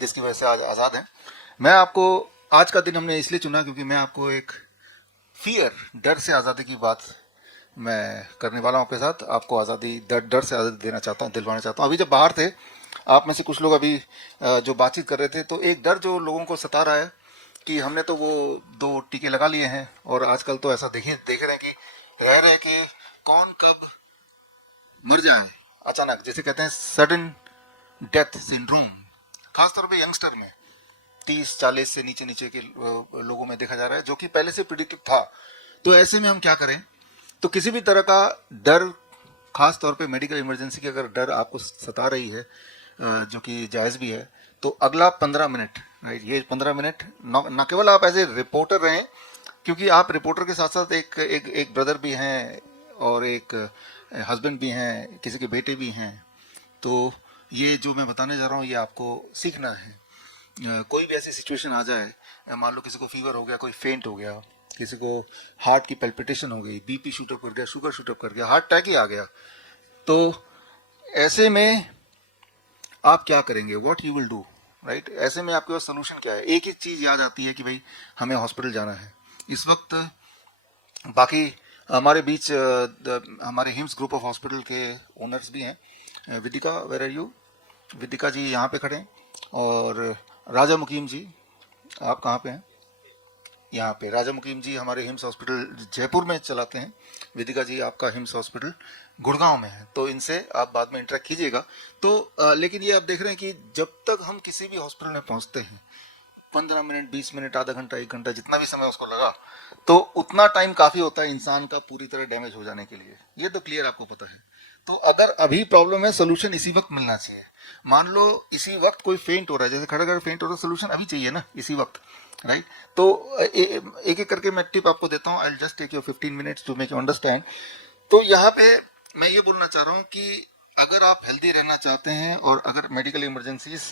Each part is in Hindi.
जिसकी वजह से आज आज़ाद हैं। मैं आपको आज का दिन हमने इसलिए चुना क्योंकि मैं आपको एक फियर, डर से आज़ादी की बात मैं करने वाला हूँ आपके साथ। आपको आज़ादी, डर से आज़ादी देना चाहता हूँ, दिलवाना चाहता हूँ। अभी जब बाहर थे, आप में से कुछ लोग अभी जो बातचीत कर रहे थे, तो एक डर जो लोगों को सता रहा है कि हमने तो वो 2 टीके लगा लिए हैं, और आजकल तो ऐसा देख रहे हैं कि रह रहे कि कौन कब मर जाए अचानक, जैसे कहते हैं सडन डेथ सिंड्रोम, खासतौर पे यंगस्टर में 30-40 से नीचे नीचे के लोगों में देखा जा रहा है, जो कि पहले से प्रिडिक्टेड था। तो ऐसे में हम क्या करें? तो किसी भी तरह का डर, खास तौर पे मेडिकल इमरजेंसी की अगर डर आपको सता रही है, जो कि जायज़ भी है, तो अगला 15 मिनट, राइट, ये 15 मिनट न केवल आप एज ए रिपोर्टर रहें, क्योंकि आप रिपोर्टर के साथ साथ एक ब्रदर भी हैं और एक हस्बैंड भी हैं, किसी के बेटे भी हैं। तो ये जो मैं बताने जा रहा हूँ ये आपको सीखना है। कोई भी ऐसी सिचुएशन आ जाए, मान लो किसी को फीवर हो गया, कोई फेंट हो गया, किसी को हार्ट की पैल्पिटेशन हो गई, बीपी शूटअप कर गया, शुगर शूटअप कर गया, हार्ट अटैक ही आ गया, तो ऐसे में आप क्या करेंगे? What you will do, right? ऐसे में आपके पास सोल्यूशन क्या है? एक ही चीज़ याद आती है कि भाई हमें हॉस्पिटल जाना है। इस वक्त बाकी हमारे बीच हमारे हिम्स ग्रुप ऑफ हॉस्पिटल के ओनर्स भी हैं। विदिका, वेयर आर यू? विदिका जी यहाँ पे खड़े हैं, और राजा मुकीम जी, आप कहाँ पे हैं? यहाँ पे राजा मुकीम जी हमारे हिम्स हॉस्पिटल जयपुर में चलाते हैं। विदिका जी आपका हिम्स हॉस्पिटल गुड़गांव में है, तो इनसे आप बाद में इंटरेक्ट कीजिएगा। तो लेकिन ये आप देख रहे हैं कि जब तक हम किसी भी हॉस्पिटल में पहुँचते हैं, 15 मिनट, 20 मिनट, आधा घंटा, 1 घंटा, जितना भी समय उसको लगा, तो उतना टाइम काफ़ी होता है इंसान का पूरी तरह डैमेज हो जाने के लिए। ये तो क्लियर आपको पता है। तो अगर अभी प्रॉब्लम है, सोल्यूशन इसी वक्त मिलना चाहिए। मान लो इसी वक्त कोई फेंट हो रहा है, जैसे खड़ा खड़ा फेंट हो रहा है, सोल्यूशन अभी चाहिए ना, इसी वक्त, राइट? तो एक एक करके मैं टिप आपको देता हूँ। I will just take your 15 minutes to make you understand. तो यहाँ पे मैं ये बोलना चाह रहा हूँ कि अगर आप हेल्दी रहना चाहते हैं और अगर मेडिकल इमरजेंसीज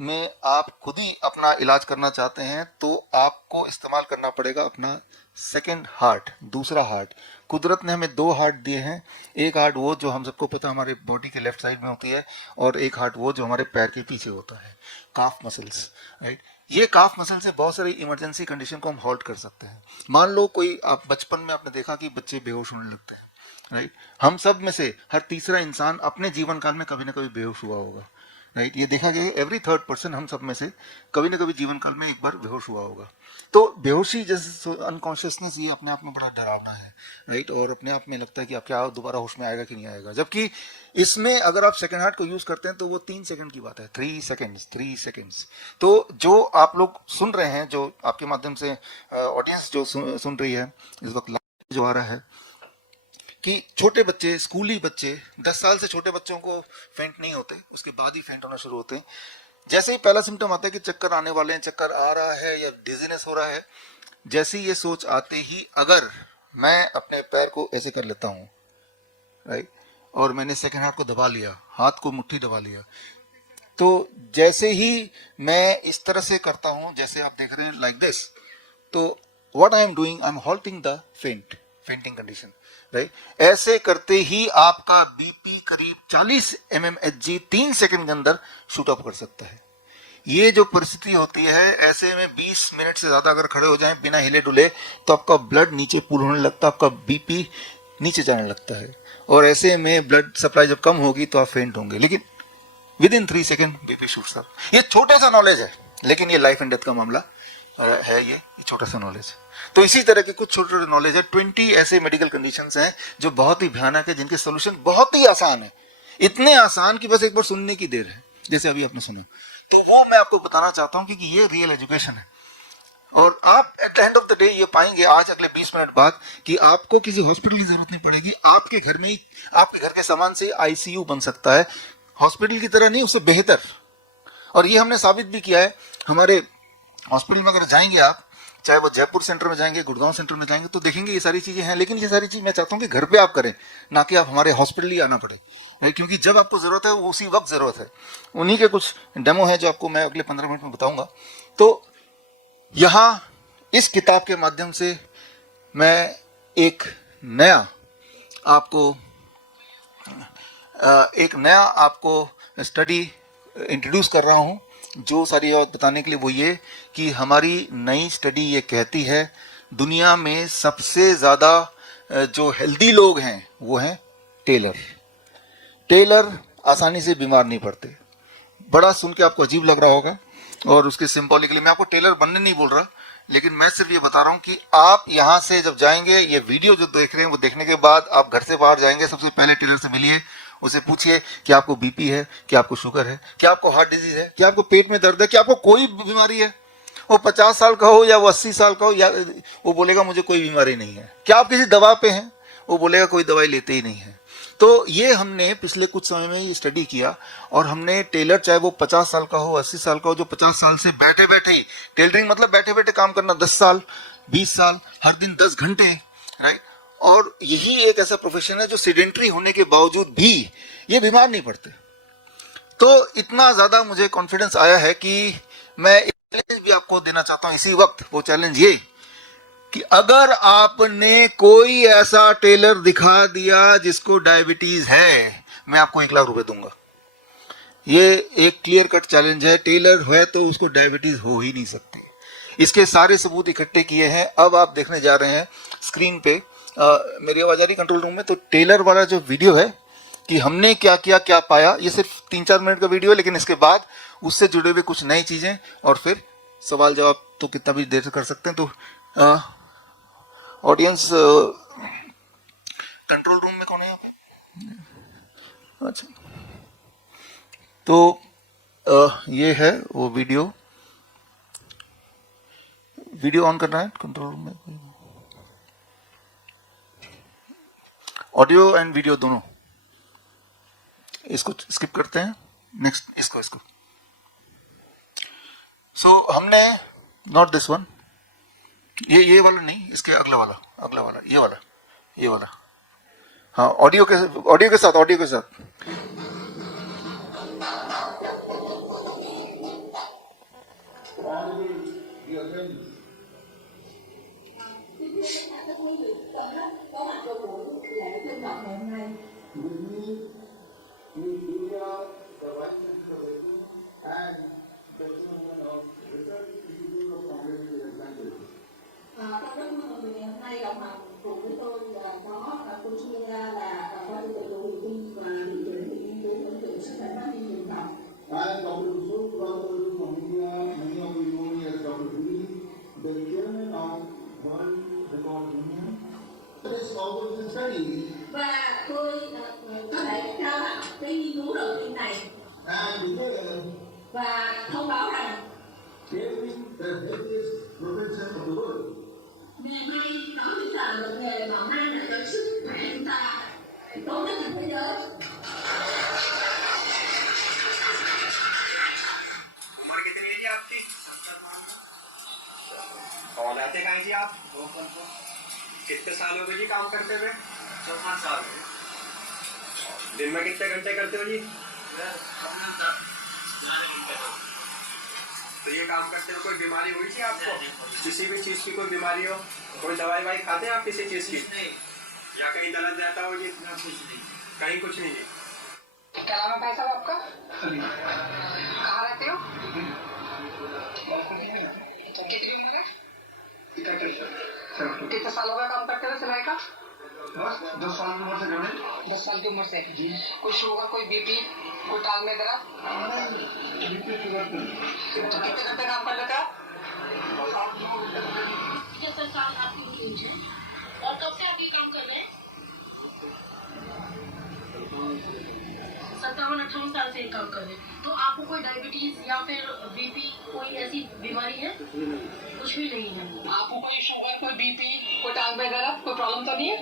में आप खुद ही अपना इलाज करना चाहते हैं, तो आपको इस्तेमाल करना पड़ेगा अपना सेकंड हार्ट, दूसरा हार्ट। कुदरत ने हमें 2 हार्ट दिए हैं। एक हार्ट वो जो हम सबको पता हमारे बॉडी के लेफ्ट साइड में होती है, और एक हार्ट वो जो हमारे पैर के पीछे होता है, काफ मसल्स, राइट? ये काफ मसल से बहुत सारी इमरजेंसी कंडीशन को हम हॉल्ट कर सकते हैं। मान लो कोई, आप बचपन में आपने देखा कि बच्चे बेहोश होने लगते हैं, राइट? हम सब में से हर तीसरा इंसान अपने जीवन काल में कभी ना कभी बेहोश हुआ होगा, राइट? ये देखा गया, एवरी थर्ड पर्सन हम सब में से कभी ना कभी जीवन काल में एक बार बेहोश हुआ होगा। तो बेहोशी जैसे अनकॉन्शियसनेस, ये अपने आप में बड़ा डरावना है, राइट? और अपने आप में लगता है कि आप क्या दोबारा होश में आएगा कि नहीं आएगा, जबकि इसमें अगर आप सेकंड हार्ट को यूज करते हैं तो वो 3 सेकंड की बात है, 3 सेकंड्स। तो जो आप लोग सुन रहे हैं, जो आपके माध्यम से ऑडियंस जो सुन रही है इस वक्त, जो आ रहा है कि छोटे बच्चे, स्कूली बच्चे, 10 साल से छोटे बच्चों को फेंट नहीं होते, उसके बाद ही फेंट होना शुरू होते हैं। जैसे ही पहला सिम्टम आता है कि चक्कर आने वाले हैं, चक्कर आ रहा है या डिजीनेस हो रहा है, जैसे ही ये सोच आते ही अगर मैं अपने पैर को ऐसे कर लेता हूँ, राइट, और मैंने सेकंड हाथ को दबा लिया, हाथ को मुट्ठी दबा लिया, तो जैसे ही मैं इस तरह से करता हूँ, जैसे आप देख रहे हैं, लाइक दिस, तो what I am doing, I am halting the fainting condition, right? ऐसे करते ही आपका बीपी करीब 40 mmHg 3 सेकंड के अंदर शूट अप कर सकता है। ये जो परिस्थिति होती है, ऐसे में 20 मिनट से ज्यादा अगर खड़े हो जाएं बिना हिले डुले, तो आपका ब्लड नीचे पुल होने लगता है, आपका बीपी नीचे जाने लगता है, और ऐसे में ब्लड सप्लाई जब कम होगी तो आप फेंट होंगे। लेकिन with in 3 second BP shoots up. ये छोटा सा नॉलेज है, लेकिन ये लाइफ एंड डेथ का मामला है। ये छोटा सा नॉलेज। तो इसी तरह के कुछ छोटे छोटे नॉलेज है। 20 ऐसे मेडिकल कंडीशंस हैं जो बहुत ही भयानक है, जिनके सोल्यूशन बहुत ही आसान है, इतने आसान कि बस एक बार सुनने की देर है, जैसे अभी आपने सुना। तो वो मैं आपको बताना चाहता हूं कि ये रियल एजुकेशन है, और आप at the end of the day ये पाएंगे आज अगले 20 मिनट बाद कि आपको किसी हॉस्पिटल की जरूरत नहीं पड़ेगी। आपके घर में ही, आपके घर के सामान से आईसीयू बन सकता है, हॉस्पिटल की तरह नहीं, उससे बेहतर। और ये हमने साबित भी किया है। हमारे हॉस्पिटल में अगर जाएंगे आप, चाहे वो जयपुर सेंटर में जाएंगे, गुड़गांव सेंटर में जाएंगे, तो देखेंगे ये सारी चीजें हैं। लेकिन ये सारी चीज मैं चाहता हूं कि घर पे आप करें, ना कि आप हमारे हॉस्पिटल ही आना पड़े, क्योंकि जब आपको जरूरत है वो उसी वक्त जरूरत है। उन्हीं के कुछ डेमो है जो आपको मैं अगले 15 मिनट में बताऊंगा। तो यहाँ इस किताब के माध्यम से मैं एक नया आपको स्टडी इंट्रोड्यूस कर रहा हूँ, जो सारी बात बताने के लिए वो ये कि हमारी नई स्टडी ये कहती है दुनिया में सबसे ज़्यादा जो हेल्दी लोग हैं वो हैं टेलर। टेलर आसानी से बीमार नहीं पड़ते। बड़ा सुन के आपको अजीब लग रहा होगा और उसके सिंबॉलिकली मैं आपको टेलर बनने नहीं बोल रहा, लेकिन मैं सिर्फ ये बता रहा हूँ कि आप यहाँ से जब जाएंगे, ये वीडियो जो देख रहे हैं वो देखने के बाद आप घर से बाहर जाएंगे, सबसे पहले टेलर से मिलिए, उसे पूछिए कि आपको बीपी है, कि आपको शुगर है, कि आपको हार्ट डिजीज है, कि आपको पेट में दर्द है, कि आपको कोई बीमारी है। वो 50 साल का हो या वो 80 साल का हो, या वो बोलेगा मुझे कोई बीमारी नहीं है। क्या आप किसी दवा पे हैं? वो बोलेगा कोई दवाई लेते ही नहीं है। तो ये हमने पिछले कुछ समय में ये स्टडी किया और हमने टेलर, चाहे वो 50 साल का हो, 80 साल का हो, जो 50 साल से बैठे बैठे ही, टेलरिंग मतलब बैठे बैठे काम करना, 10 साल 20 साल हर दिन 10 घंटे, राइट। और यही एक ऐसा प्रोफेशन है जो सेडेंटरी होने के बावजूद भी ये बीमार नहीं पड़ते। तो इतना ज्यादा मुझे कॉन्फिडेंस आया है कि मैं चैलेंज भी आपको देना चाहता हूं इसी वक्त। वो चैलेंज ये कि अगर आपने कोई ऐसा टेलर दिखा दिया जिसको डायबिटीज है, मैं आपको 1 लाख रुपए दूंगा। ये एक क्लियर कट चैलेंज है। टेलर है तो उसको डायबिटीज हो ही नहीं सकती। इसके सारे सबूत इकट्ठे किए हैं। अब आप देखने जा रहे हैं स्क्रीन पे, मेरी आवाज आ रही कंट्रोल रूम में, तो टेलर वाला जो वीडियो है कि हमने क्या किया क्या पाया, ये सिर्फ 3-4 मिनट का वीडियो है, लेकिन इसके बाद उससे जुड़े हुए कुछ नई चीजें और फिर सवाल जवाब तो कितना भी देर से कर सकते हैं। तो ऑडियंस कंट्रोल रूम में कौन है यहाँ पे? अच्छा, तो ये है वो वीडियो ऑन करना है कंट्रोल रूम में। ऑडियो एंड वीडियो दोनों, इसको स्किप करते हैं, नेक्स्ट इसको। सो हमने नॉट दिस वन, ये वाला नहीं, इसके अगला वाला ये वाला हाँ, ऑडियो के साथ và tôi lại cho cái nghiên cứu đầu tiên này và thông báo rằng ngày nay đó là một nghề mà mang lại cho sức khỏe chúng ta tốt nhất trên thế giới. उम्र कितनी है जी आपकी? 70। और रहते कहाँ जी आप? कितने साल हो गए जी काम करते हुए? 4-5 साल। दिन में कितने घंटे करते हो जी? 11 घंटे। तो ये काम करते हुए कोई बीमारी हुई थी आपको? किसी भी चीज की कोई बीमारी हो? कोई दवाई वाई खाते हैं आप किसी चीज की? या कहीं दर्द रहता हो जी? कुछ नहीं, कहीं कुछ नहीं जी। क्या नाम है भाई साहब आपका? कहाँ रहते हो? कितनी उम्र है? कितने साल हो गए काम करते हुए सिलाई का? 10 साल की उम्र से कर रहे हैं। 10 साल की उम्र से। कोई शुगर, कोई बीपी, कोई टांग में दर्द? कितने घंटे काम कर लेते आप? 70 साल आपकी एज है और कब से आप ये काम कर रहे हैं? 57-58 साल से ये काम कर रहे हैं। तो आपको कोई डायबिटीज या फिर बीपी, कोई ऐसी बीमारी है? कुछ भी नहीं है। आपको कोई शुगर, कोई बीपी, कोई टांग में दर्द, कोई प्रॉब्लम तो नहीं है?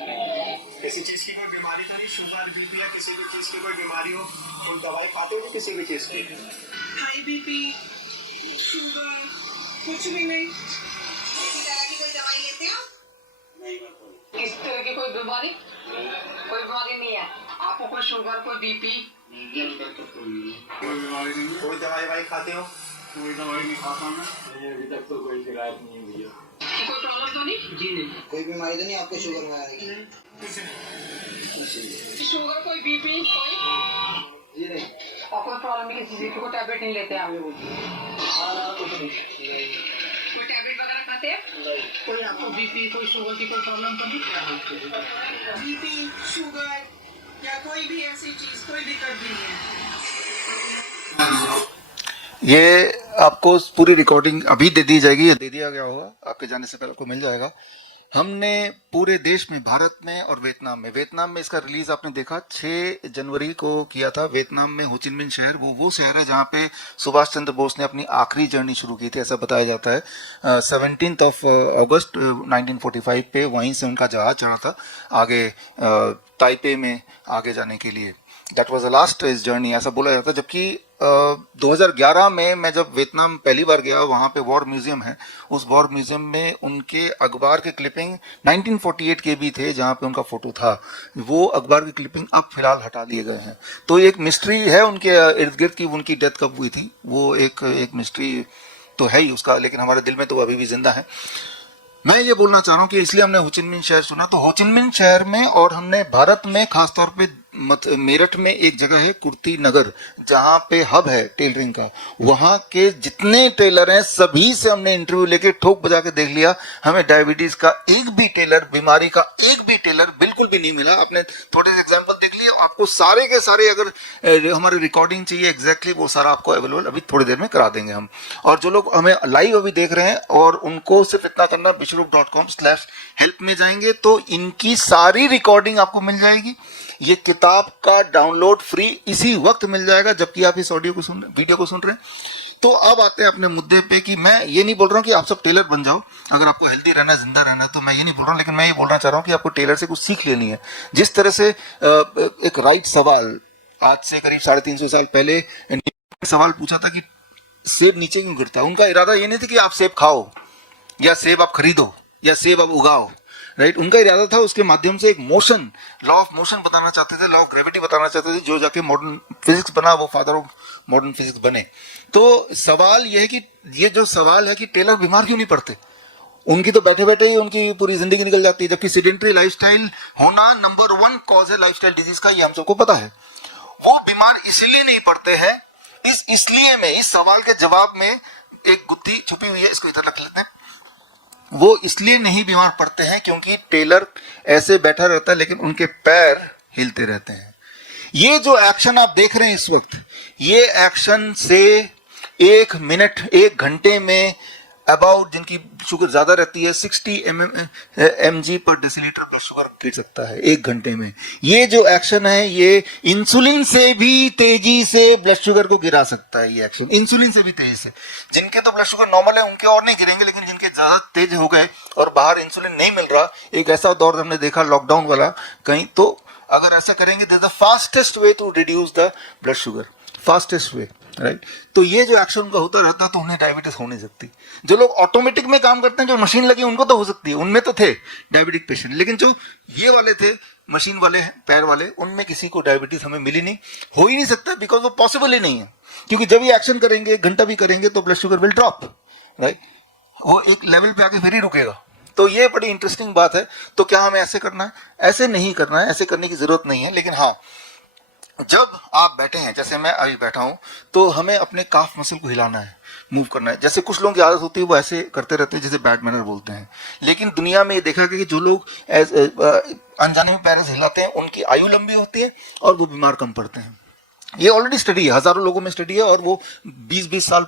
किसी चीज की कोई बीमारी तो नहीं? शुगर, बीपी या किसी भी चीज की कोई बीमारी हो, कोई दवाई खाते हो किसी भी चीज की? हाई बीपी, शुगर, कुछ भी नहीं। किसी तरह की कोई दवाई लेते हो? नहीं। इस तरह की कोई बीमारी? कोई बीमारी नहीं है। आपको कोई शुगर, कोई बीपी? कोई बीमारी नहीं। कोई दवाई वाई खाते हो? कोई दवाई नहीं खाता मैं। नहीं, अभी तक तो कोई शिकायत नहीं हुई है। कोई प्रॉब्लम तो नहीं? जी नहीं। कोई बीमारी तो नहीं आपको शुगर वगैरह की? कुछ नहीं। शुगर, कोई बीपी, कोई? और कोई प्रॉब्लम नहीं किसी चीज की, कोई टैबलेट नहीं लेते आप? कोई टैबलेट वगैरह खाते हैं? कोई आपको बीपी कोई शुगर की कोई प्रॉब्लम तो नहीं? बीपी शुगर या कोई भी ऐसी चीज कोई दिक्कत नहीं है? ये आपको पूरी रिकॉर्डिंग अभी दे दी जाएगी, ये दे दिया गया होगा, आपके जाने से पहले आपको मिल जाएगा। हमने पूरे देश में, भारत में और वियतनाम में इसका रिलीज आपने देखा 6 जनवरी को किया था। वियतनाम में होचिमिन शहर वो शहर है जहाँ पे सुभाष चंद्र बोस ने अपनी आखिरी जर्नी शुरू की थी, ऐसा बताया जाता है। 17 अगस्त 1945 पे वहीं से उनका जहाज चढ़ा था आगे ताइपे में आगे जाने के लिए। That was the last is journey, ऐसा बोला जाता है। जबकि 2011 में मैं जब वियतनाम पहली बार गया, वहां पे वॉर म्यूजियम है, उस वॉर म्यूजियम में उनके अखबार के क्लिपिंग 1948 के भी थे जहां पे उनका फोटो था। वो अखबार की क्लिपिंग अब फिलहाल हटा दिए गए हैं। तो एक मिस्ट्री है उनके इर्द गिर्द की उनकी डेथ कब हुई थी, वो एक मिस्ट्री तो है ही उसका, लेकिन हमारे दिल में तो अभी भी जिंदा है। मैं ये बोलना चाह रहा हूँ कि इसलिए हमने होचिमिन शहर चुना, तो होचिमिन शहर में और हमने भारत में खासतौर पे मेरठ में एक जगह है कुर्ती नगर, जहाँ पे हब है टेलरिंग का। वहां के जितने टेलर हैं सभी से हमने इंटरव्यू लेके ठोक बजा के देख लिया, हमें डायबिटीज का एक भी टेलर, बीमारी का एक भी टेलर बिल्कुल भी नहीं मिला। आपने थोड़े से एग्जाम्पल देख लिए, आपको सारे के सारे अगर हमारे रिकॉर्डिंग चाहिए एग्जैक्टली वो सारा आपको अवेलेबल अभी थोड़ी देर में करा देंगे हम। और जो लोग हमें लाइव अभी देख रहे हैं और उनको सिर्फ इतना करना, bishrup.com/help में जाएंगे तो इनकी सारी रिकॉर्डिंग आपको मिल जाएगी। ये किताब का डाउनलोड फ्री इसी वक्त मिल जाएगा जबकि आप इस वीडियो को सुन रहे हैं। तो अब आते हैं अपने मुद्दे पे कि मैं ये नहीं बोल रहा हूँ कि आप सब टेलर बन जाओ, अगर आपको हेल्दी रहना, जिंदा रहना, तो मैं ये नहीं बोल रहा हूँ, लेकिन मैं ये बोलना चाह रहा हूँ कि आपको टेलर से कुछ सीख लेनी है। जिस तरह से एक राइट सवाल आज से करीब 350 साल पहले सवाल पूछा था कि सेब नीचे क्यों गिरता है, उनका इरादा ये नहीं था कि आप सेब खाओ या सेब आप खरीदो या सेब आप उगाओ, राइट। उनका इरादा था उसके माध्यम से एक मोशन, लॉ ऑफ मोशन बताना चाहते थे, लॉ ऑफ ग्रेविटी बताना चाहते थे, जो जाके मॉडर्न फिजिक्स बना, वो फादर ऑफ मॉडर्न फिजिक्स बने। तो सवाल यह है कि ये जो सवाल है कि टेलर बीमार क्यों नहीं पड़ते, उनकी तो बैठे बैठे ही उनकी पूरी जिंदगी निकल जाती है, जबकि सेडेंटरी लाइफस्टाइल होना नंबर 1 कॉज है लाइफस्टाइल डिजीज का, ये हम सबको पता है। वो बीमार इसलिए नहीं पड़ते हैं, इसलिए में इस सवाल के जवाब में एक गुत्थी छुपी हुई है, इसको इधर रख लेते हैं। वो इसलिए नहीं बीमार पड़ते हैं क्योंकि टेलर ऐसे बैठा रहता है लेकिन उनके पैर हिलते रहते हैं। ये जो एक्शन आप देख रहे हैं इस वक्त, ये एक्शन से 1 मिनट 1 घंटे में अबाउट, जिनकी शुगर ज्यादा रहती है, 60 mg पर डेसीलीटर ब्लड शुगर गिर सकता है 1 घंटे में। ये जो एक्शन है ये इंसुलिन से भी तेजी से ब्लड शुगर को गिरा सकता है। ये एक्शन इंसुलिन से भी तेजी से, जिनके तो ब्लड शुगर नॉर्मल है उनके और नहीं गिरेंगे, लेकिन जिनके ज्यादा तेज हो गए और बाहर इंसुलिन नहीं मिल रहा, एक ऐसा दौर हमने देखा लॉकडाउन वाला कहीं, तो अगर ऐसा करेंगे this the fastest way to reduce the blood sugar, fastest way, right. तो ये जो एक्शन उनका होता रहता तो उन्हें डायबिटीज हो नहीं सकती। जो लोग ऑटोमेटिक में काम करते हैं, जो मशीन लगी, उनको तो हो सकती है, उनमें तो थे डायबिटिक पेशेंट, लेकिन जो ये वाले थे मशीन वाले पैर वाले, उनमें किसी को डायबिटीज हमें मिली नहीं, हो ही नहीं सकता, बिकॉज वो पॉसिबल ही नहीं है। क्योंकि जब ये एक्शन करेंगे 1 घंटा भी करेंगे तो blood sugar will drop, right, वो एक लेवल पे आके फिर ही रुकेगा। तो ये बड़ी इंटरेस्टिंग बात है। तो क्या हमें ऐसे करना है? ऐसे नहीं करना है, ऐसे करने की जरूरत नहीं है। लेकिन हाँ, जब आप बैठे हैं, जैसे मैं अभी बैठा हूं, तो हमें अपने काफ मसल को हिलाना है, मूव करना है। जैसे कुछ लोगों की आदत होती है वो ऐसे करते रहते हैं, जैसे बैड मैनर बोलते हैं। लेकिन दुनिया में ये देखा गया कि जो लोग अनजाने में पैर हिलाते हैं उनकी आयु लंबी होती है और वो बीमार कम पड़ते हैं। ये ऑलरेडी स्टडी है, हजारों लोगों में स्टडी है और वो 20-20 साल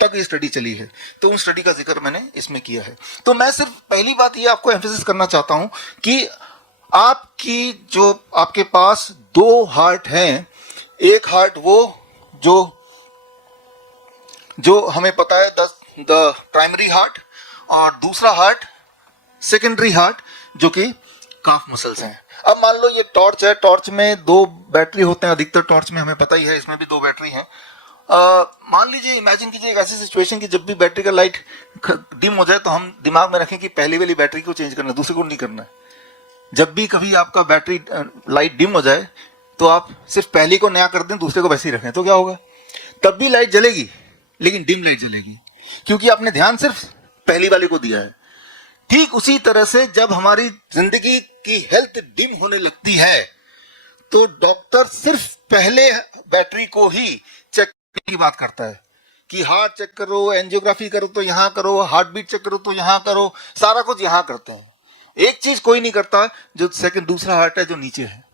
तक ये स्टडी चली है। तो उन स्टडी का जिक्र मैंने इसमें किया है। तो मैं सिर्फ पहली बात ये आपको एम्फेसिस करना चाहता हूं कि आपकी जो आपके पास 2 हार्ट हैं, एक हार्ट वो जो हमें पता है द प्राइमरी हार्ट, और दूसरा हार्ट सेकेंडरी हार्ट जो कि काफ मसल्स हैं। अब मान लो ये टॉर्च है, टॉर्च में 2 बैटरी होते हैं, अधिकतर टॉर्च में हमें पता ही है, इसमें भी 2 बैटरी हैं। मान लीजिए, इमेजिन कीजिए एक ऐसी सिचुएशन कि जब भी बैटरी का लाइट डिम हो जाए तो हम दिमाग में रखें कि पहली वाली बैटरी को चेंज करना है, दूसरे को नहीं करना है। जब भी कभी आपका बैटरी लाइट डिम हो जाए तो आप सिर्फ पहली को नया कर दें, दूसरे को वैसे ही रखें, तो क्या होगा? तब भी लाइट जलेगी लेकिन डिम लाइट जलेगी, क्योंकि आपने ध्यान सिर्फ पहली वाले को दिया है। ठीक उसी तरह से जब हमारी जिंदगी की हेल्थ डिम होने लगती है तो डॉक्टर सिर्फ पहले बैटरी को ही चेक करने की बात करता है कि हार्ट चेक करो, एंजियोग्राफी करो तो यहां करो, हार्ट बीट चेक करो तो यहां करो, सारा कुछ यहां करते हैं। एक चीज कोई नहीं करता, जो सेकंड दूसरा हार्ट है जो नीचे है।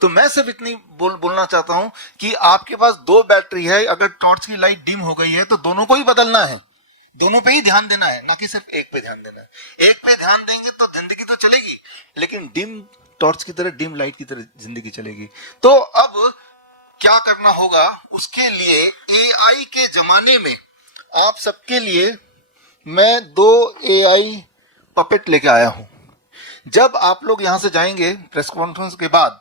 तो मैं सिर्फ इतनी बोलना चाहता हूं कि आपके पास दो बैटरी है, अगर टॉर्च की लाइट डिम हो गई है तो दोनों को ही बदलना है, दोनों पे ही ध्यान देना है, ना कि सिर्फ एक पे ध्यान देना है। एक पे ध्यान देंगे तो जिंदगी तो चलेगी, लेकिन डिम टॉर्च की तरह, डिम लाइट की तरह जिंदगी चलेगी। तो अब क्या करना होगा, उसके लिए एआई के जमाने में आप सबके लिए मैं 2 एआई पपेट लेके आया हूं। जब आप लोग यहां से जाएंगे प्रेस कॉन्फ्रेंस के बाद,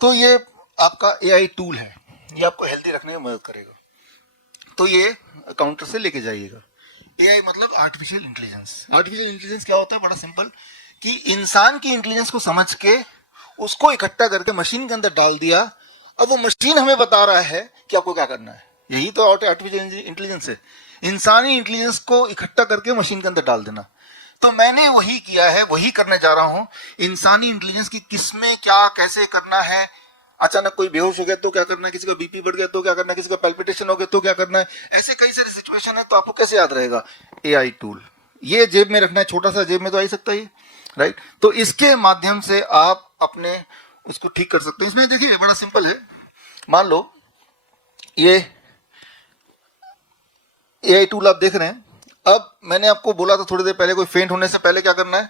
तो ये आपका एआई टूल है, ये आपको हेल्दी रखने में मदद करेगा। तो ये काउंटर से लेके जाइएगा। एआई मतलब आर्टिफिशियल इंटेलिजेंस। आर्टिफिशियल इंटेलिजेंस क्या होता है, बड़ा सिंपल, कि इंसान की इंटेलिजेंस को समझ के उसको इकट्ठा करके मशीन के अंदर डाल दिया। अब वो मशीन हमें बता रहा है कि आपको क्या करना है। यही तो आर्टिफिशियल इंटेलिजेंस है, इंसानी इंटेलिजेंस को इकट्ठा करके मशीन के अंदर डाल देना। तो मैंने वही किया है, वही करने जा रहा हूं। इंसानी इंटेलिजेंस की किसमें क्या कैसे करना है, अचानक कोई बेहोश हो गया तो क्या करना है, किसी का बीपी बढ़ गया तो क्या करना है, किसी का पैल्पिटेशन हो गया तो क्या करना है, ऐसे कई सारी सिचुएशन है। तो आपको कैसे याद रहेगा, एआई टूल ये जेब में रखना है, छोटा सा जेब में तो आ ही सकता है, राइट। तो इसके माध्यम से आप अपने उसको ठीक कर सकते हैं। इसमें देखिए बड़ा सिंपल है, मान लो ये एआई टूल आप देख रहे हैं। अब मैंने आपको बोला था थोड़ी देर पहले, कोई फेंट होने से पहले क्या करना है,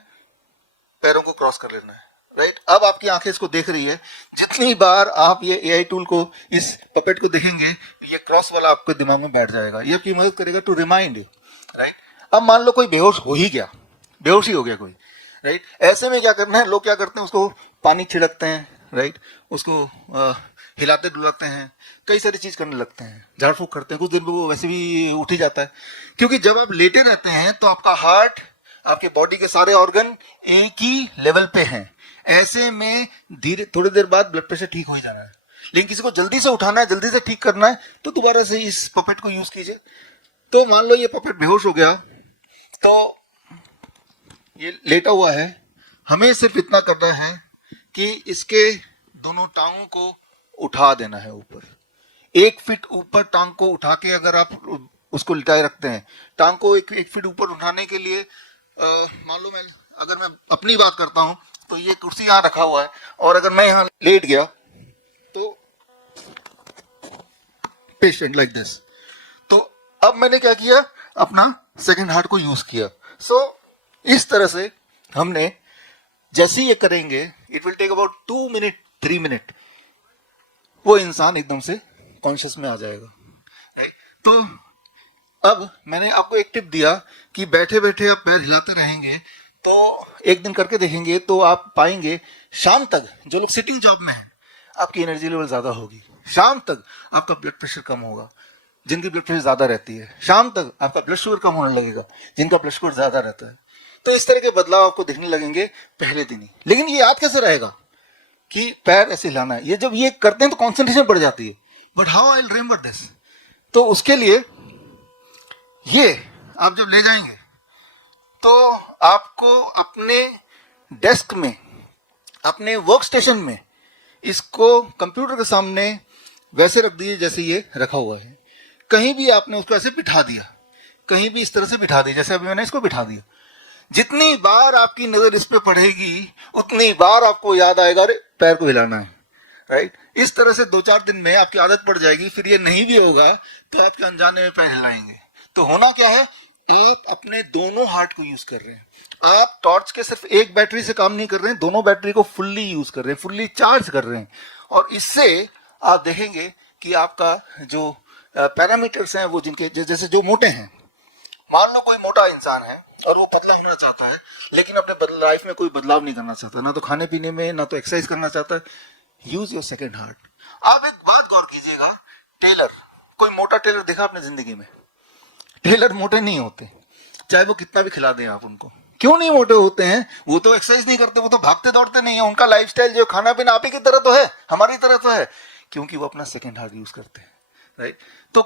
पैरों को क्रॉस कर लेना है, राइट। अब आपकी आंखें इसको देख रही है, जितनी बार आप ये एआई टूल को, इस पपेट को देखेंगे, ये क्रॉस वाला आपके दिमाग में बैठ जाएगा। ये आपकी मदद करेगा टू रिमाइंड यू, राइट। अब मान लो कोई बेहोश हो ही गया, बेहोश ही हो गया कोई, राइट। ऐसे में क्या करना है, लोग क्या करते हैं, उसको पानी छिड़कते हैं, राइट, उसको हिलाते डुलाते हैं, कई सारी चीज करने लगते हैं, झाड़ फूक करते हैं, कुछ दिन में वो वैसे भी उठ ही जाता है। क्योंकि जब आप लेटे रहते हैं तो आपका हार्ट, आपके बॉडी के सारे ऑर्गन एक ही लेवल पे हैं। ऐसे में धीरे थोड़ी देर बाद ब्लड प्रेशर ठीक हो ही जाना है। लेकिन किसी को जल्दी से उठाना है, जल्दी से ठीक करना है, तो दोबारा से इस पपेट को यूज कीजिए। तो मान लो ये पपेट बेहोश हो गया, तो ये लेटा हुआ है, हमें सिर्फ इतना करना है कि इसके दोनों टांगों को उठा देना है ऊपर। 1 फीट ऊपर टांग को उठा के अगर आप उसको लिटाए रखते हैं, टांग को 1 फीट ऊपर उठाने के लिए, मान लो अगर मैं अपनी बात करता हूं, तो ये कुर्सी यहां रखा हुआ है, और अगर मैं यहां लेट गया तो पेशेंट लाइक दिस। तो अब मैंने क्या किया, अपना सेकंड हार्ट को यूज किया। सो इस तरह से हमने, जैसे ये करेंगे, it will take about 2 minute 3 minute, वो इंसान एकदम से कॉन्शियस में आ जाएगा, राइट। तो अब मैंने आपको एक टिप दिया कि बैठे बैठे आप पैर हिलाते रहेंगे, तो एक दिन करके देखेंगे तो आप पाएंगे शाम तक, जो लोग सिटिंग जॉब में हैं, आपकी एनर्जी लेवल ज्यादा होगी, शाम तक आपका ब्लड प्रेशर कम होगा, जिनकी ब्लड प्रेशर ज्यादा रहती है, शाम तक आपका ब्लड शुगर कम होने लगेगा, जिनका ब्लड शुगर ज्यादा रहता है। तो इस तरह के बदलाव आपको दिखने लगेंगे पहले दिन ही। लेकिन ये याद कैसे रहेगा कि पैर ऐसे हिलाना है, ये जब ये करते हैं तो कॉन्सेंट्रेशन बढ़ जाती है, but how I will remember this. तो उसके लिए ये आप जब ले जाएंगे तो आपको अपने डेस्क में, अपने वर्क स्टेशन में, इसको कंप्यूटर के सामने वैसे रख दीजिए जैसे ये रखा हुआ है। कहीं भी आपने उसको ऐसे बिठा दिया, कहीं भी इस तरह से बिठा दिया, जैसे अभी मैंने इसको बिठा दिया। जितनी बार आपकी नजर इस पे पड़ेगी, उतनी बार आपको याद आएगा, अरे पैर को हिलाना है, राइट। इस तरह से 2-4 दिन में आपकी आदत पड़ जाएगी। फिर ये नहीं भी होगा तो आपके अनजाने में पैर हिलाएंगे। तो होना क्या है, आप अपने दोनों हार्ट को यूज कर रहे हैं। आप टॉर्च के सिर्फ एक बैटरी से काम नहीं कर रहे हैं, दोनों बैटरी को फुल्ली यूज कर रहे हैं, फुल्ली चार्ज कर रहे हैं। और इससे आप देखेंगे कि आपका जो पैरामीटर्स हैं, वो जिनके जैसे जो मोटे हैं, मान लो कोई मोटा इंसान है और वो पतला होना चाहता है, लेकिन अपने लाइफ में कोई बदलाव नहीं करना चाहता, ना तो खाने पीने में, ना तो एक्सरसाइज करना चाहता है, यूज योर सेकंड हार्ट। आप एक बात गौर कीजिएगा, टेलर, कोई मोटा टेलर देखा आपने जिंदगी में? टेलर मोटे नहीं होते, चाहे वो कितना भी खिला दें आप उनको। क्यों नहीं मोटे होते हैं? वो तो एक्सरसाइज नहीं करते, वो तो भागते दौड़ते नहीं है, उनका लाइफस्टाइल जो खाना पीना आप ही की तरह तो है, हमारी तरह तो है, क्योंकि वो अपना सेकंड हार्ट यूज करते हैं, राइट। तो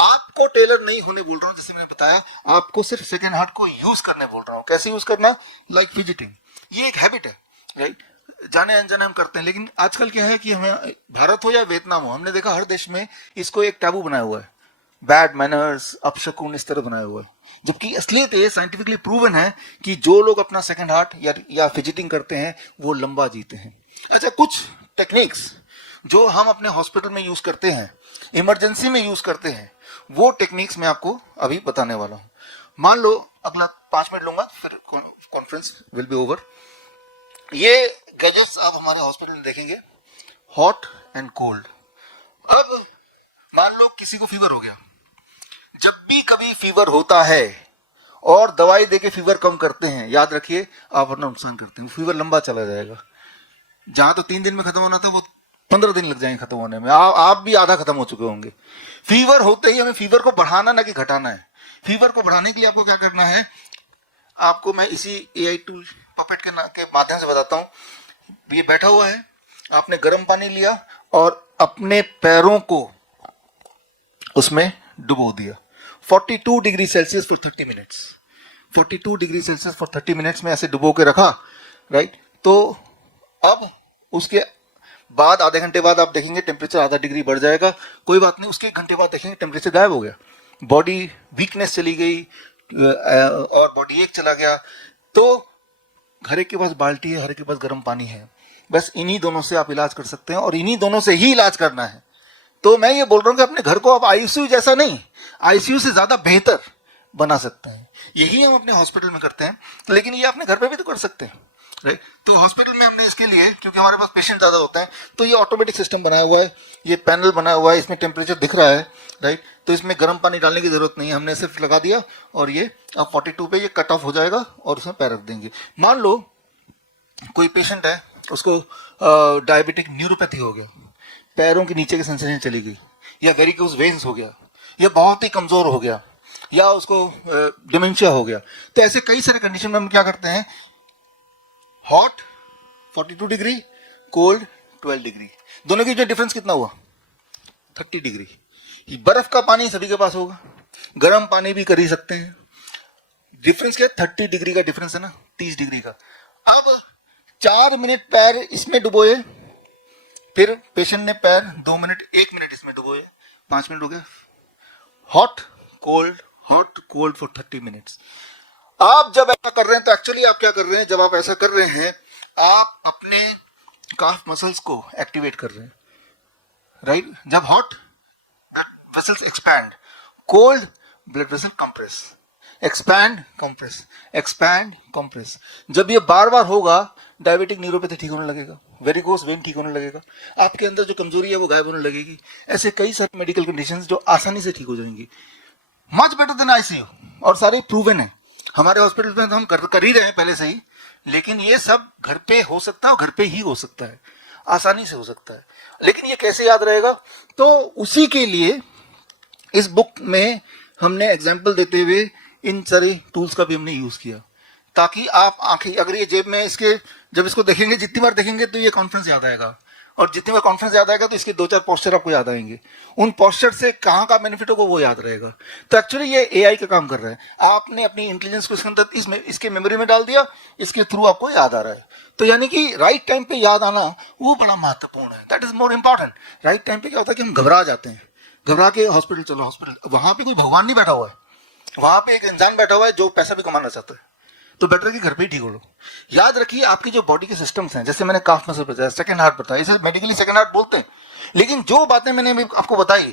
आपको टेलर नहीं होने बोल रहा हूं, जैसे मैंने बताया, आपको सिर्फ सेकंड हार्ट को यूज करने बोल रहा हूं। कैसे यूज करना? लाइक फिजिटिंग, ये एक हैबिट है, राइट। जाने अनजाने हम करते हैं, लेकिन आजकल क्या है कि हमें भारत हो या वियतनाम हो, हमने देखा हर देश में इसको एक टैबू बनाया हुआ है, बैड मैनर्स, अपशकुन, इस तरह बनाया हुआ है। जबकि असलियत ये साइंटिफिकली प्रूवन है कि जो लोग अपना सेकंड हार्ट या फिजिटिंग करते हैं वो लंबा जीते हैं। अच्छा, कुछ टेक्निक्स जो हम अपने हॉस्पिटल में यूज करते हैं, इमरजेंसी में यूज करते हैं, वो टेक्निक्स मैं आपको अभी बताने वाला हूं। मान लो अगला 5 मिनट लूंगा, फिर कॉन्फ्रेंस विल बी ओवर। ये गैजेट्स आप हमारे हॉस्पिटल में देखेंगे, हॉट एंड कोल्ड। अब मान लो किसी को फीवर हो गया, जब भी कभी फीवर होता है और दवाई देके फीवर कम करते हैं, याद रखिए आप अपना नुकसान करते हैं, फीवर लंबा चला जाएगा। जहां तो 3 दिन में खत्म होना था वो 15 दिन लग जाएंगे खत्म होने में, आप भी आधा खत्म हो चुके होंगे। फीवर होते ही हमें फीवर को बढ़ाना ना कि घटाना है। फीवर को बढ़ाने के लिए आपको क्या करना है, आपको मैं इसी AI टूल पपेट के माध्यम से बताता हूं। ये बैठा हुआ है, आपने गर्म पानी लिया और अपने पैरों को उसमें डुबो दिया 42 degree Celsius for 30 minutes. 42 degree Celsius for 30 minutes में ऐसे डुबो के रखा, राइट। तो अब उसके बाद आधे घंटे बाद आप देखेंगे टेम्परेचर आधा डिग्री बढ़ जाएगा, कोई बात नहीं। उसके 1 घंटे बाद देखेंगे टेम्परेचर गायब हो गया, बॉडी वीकनेस चली गई और बॉडी एक चला गया। तो हर एक के पास बाल्टी है, हर एक के पास गर्म पानी है, बस इन्हीं दोनों से आप इलाज कर सकते हैं और इन्हीं दोनों से ही इलाज करना है। तो मैं ये बोल रहा हूं कि अपने घर को आप आईसीयू जैसा नहीं, आईसीयू से ज्यादा बेहतर बना सकते हैं। यही हम अपने हॉस्पिटल में करते हैं, लेकिन ये अपने घर पे भी तो कर सकते हैं, राइट। तो हॉस्पिटल में हमने इसके लिए, क्योंकि हमारे पास पेशेंट ज्यादा होते हैं, तो ये ऑटोमेटिक सिस्टम बनाया हुआ है, ये पैनल बनाया हुआ है, इसमें टेम्परेचर दिख रहा है, राइट। तो इसमें गर्म पानी डालने की जरूरत नहीं है, हमने सिर्फ लगा दिया और ये अब 42 पे ये कट ऑफ हो जाएगा और उसमें पैर रख देंगे। मान लो कोई पेशेंट है, उसको डायबिटिक न्यूरोपैथी हो गया, पैरों के नीचे की सेंसेशन चली गई, या वेरिकोज वेन्स हो गया, या बहुत ही कमजोर हो गया, या उसको डिमेंशिया हो गया। तो ऐसे कई सारे कंडीशन में हम क्या करते हैं, हॉट 42 डिग्री, कोल्ड 12 डिग्री, दोनों की जो डिफरेंस कितना हुआ 30 डिग्री। बर्फ का पानी सभी के पास होगा, गर्म पानी भी कर ही सकते हैं। डिफरेंस क्या है, 30 डिग्री का डिफरेंस है ना, 30 डिग्री का। अब 4 मिनट पैर इसमें डुबोए, फिर पेशेंट ने पैर 2 मिनट 1 मिनट इसमें डुबोए, 5 मिनट हो गए। Hot cold for 30 minutes. आप जब ऐसा कर रहे हैं तो एक्चुअली आप क्या कर रहे हैं, जब आप ऐसा कर रहे हैं आप अपने काफ मसल्स को एक्टिवेट कर रहे हैं, राइट। जब hot vessels expand, cold blood vessel compress, expand compress, expand compress. जब ये बार बार होगा डायबिटिक न्यूरोपैथी ठीक होने लगेगा, वेरिकोस वेन ठीक होने लगेगा, आपके अंदर जो कमजोरी है वो गायब होने लगेगी। ऐसे कई सारे मेडिकल कंडीशंस जो आसानी से ठीक हो जाएंगी, मच बेटर देन आईसीयू, और सारे प्रूवन है। हमारे हॉस्पिटल में तो हम कर ही रहे हैं पहले से ही, लेकिन ये सब घर पे हो सकता है और घर पे ही हो सकता है, आसानी से हो सकता है। लेकिन ये कैसे याद रहेगा, तो उसी के लिए इस बुक में हमने एग्जाम्पल देते हुए इन सारे टूल्स का भी हमने यूज किया, ताकि आप आंखें, अगर ये जेब में इसके, जब इसको देखेंगे, जितनी बार देखेंगे तो ये कॉन्फ्रेंस याद आएगा, और जितनी बार कॉन्फ्रेंस याद आएगा तो इसके 2-4 पोस्चर आपको याद आएंगे, उन पोस्चर से कहाँ का बेनिफिट होगा वो याद रहेगा। तो एक्चुअली ये एआई का काम कर रहा है, आपने अपनी इंटेलिजेंस को इसके अंदर इसके मेमोरी में डाल दिया, इसके थ्रू आपको याद आ रहा है। तो यानी कि राइट टाइम पे याद आना वो बड़ा महत्वपूर्ण है, that is more important. Right time पे क्या होता है कि हम घबरा जाते हैं, घबरा के हॉस्पिटल चलो, हॉस्पिटल, वहां पे कोई भगवान नहीं बैठा हुआ है, वहां पे एक इंसान बैठा हुआ है जो पैसा भी कमाना चाहता है, तो बेटर कि घर पे ही ठीक हो लो। याद रखिए आपकी जो बॉडी के सिस्टम्स हैं, जैसे मैंने काफ मसल बताया, सेकंड हार्ट बताया, इसे मेडिकली सेकंड हार्ट बोलते हैं, लेकिन जो बातें मैंने आपको बताई,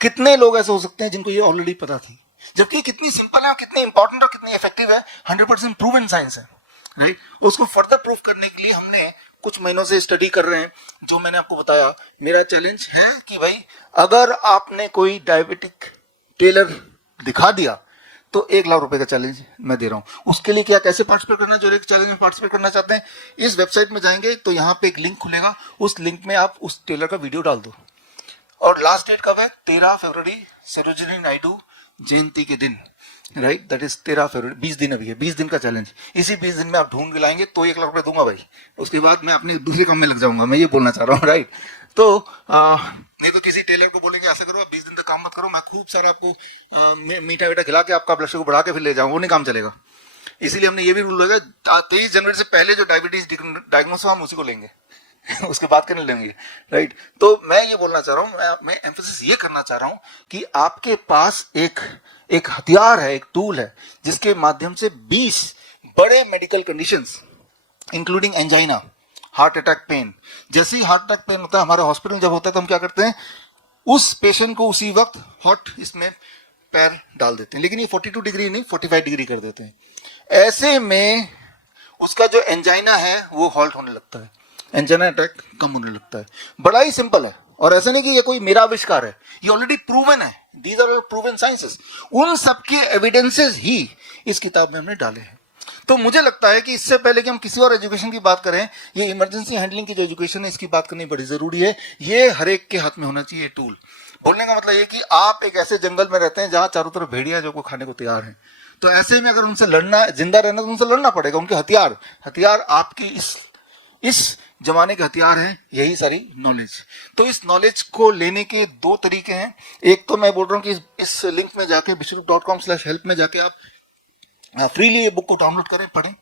कितने लोग ऐसे हो सकते हैं जिनको ये ऑलरेडी पता थी, जबकि कितनी सिंपल है और कितनी इंपॉर्टेंट और कितनी इफेक्टिव है, 100% प्रूवन साइंस है, राइट। उसको फर्दर प्रूफ करने के लिए हमने कुछ महीनों से स्टडी कर रहे हैं। जो मैंने आपको बताया, मेरा चैलेंज है कि भाई अगर आपने कोई डायबिटिक टेलर दिखा दिया तो 1 लाख रुपए का चैलेंज मैं दे रहा हूं। उसके लिए क्या, कैसे पार्टिसिपेट करना, जो एक चैलेंज में पार्टिसिपेट करना चाहते हैं, इस वेबसाइट में जाएंगे तो यहाँ पे एक लिंक खुलेगा, उस लिंक में आप उस टेलर का वीडियो डाल दो, और लास्ट डेट कब है, 13 फरवरी, सरोजिनी नायडू जयंती के दिन, राइट, दैट इज 13 फरवरी, 20 दिन अभी है, 20 दिन का चैलेंज। इसी 20 दिन में आप ढूंढ के लाएंगे तो 1 लाख रुपए दूंगा भाई, उसके बाद मैं अपने दूसरे काम में लग जाऊंगा, मैं ये बोलना चाह रहा हूँ, राइट। तो नहीं तो किसी टेलर को बोलेंगे ऐसा करो, 20 दिन तक काम मत करो, मैं खूब सारा आपको मीठा वीठा खिला के आपका ब्लड शुगर बढ़ा के फिर ले जाऊंगा, वो नहीं काम चलेगा, इसीलिए हमने ये भी रूल लगाया 23 जनवरी से पहले जो डायबिटीज डायग्नोस हो हम उसी को लेंगे उसके बाद करने लेंगे, राइट। तो मैं ये बोलना चाह रहा हूँ, मैं एम्फेसिस ये करना चाह रहा हूँ कि आपके पास एक हथियार है, एक टूल है, जिसके माध्यम से 20 बड़े medical conditions including angina, heart attack pain, जैसे ही हार्ट अटैक पेन होता है हमारे हॉस्पिटल जब होता है तो हम क्या करते हैं, उस पेशेंट को उसी वक्त हॉट इसमें पैर डाल देते हैं, लेकिन ये 42 डिग्री नहीं 45 डिग्री कर देते हैं। ऐसे में उसका जो एंजाइना है वो हॉल्ट होने लगता है, एंजाइना अटैक कम होने लगता है। बड़ा ही सिंपल है, और ऐसा नहीं कि ये कोई मेरा आविष्कार है, ये ऑलरेडी प्रूवन है, दीज आर प्रूवन साइंसेस। उन सबके एविडेंसेस ही इस किताब में हमने डाले हैं। तो मुझे लगता है कि इससे पहले कि हम किसी और एजुकेशन की बात करें, ये इमरजेंसी हैंडलिंग की जो एजुकेशन है इसकी बात करनी बड़ी जरूरी है। ये हर एक के हाथ में होना चाहिए टूल। बोलने का मतलब ये कि आप एक ऐसे जंगल में रहते हैं जहां चारों तरफ भेड़िया जो को खाने को तैयार हैं, तो ऐसे में अगर उनसे लड़ना, जिंदा रहना, तो उनसे लड़ना पड़ेगा। उनके हथियार आपकी इस जमाने के हथियार हैं, यही सारी नॉलेज। तो इस नॉलेज को लेने के दो तरीके हैं। एक तो मैं बोल रहा हूँ कि इस लिंक में जाके विश्वरूप.com/help में जाके आप फ्रीली ये बुक को डाउनलोड करें, पढ़ें,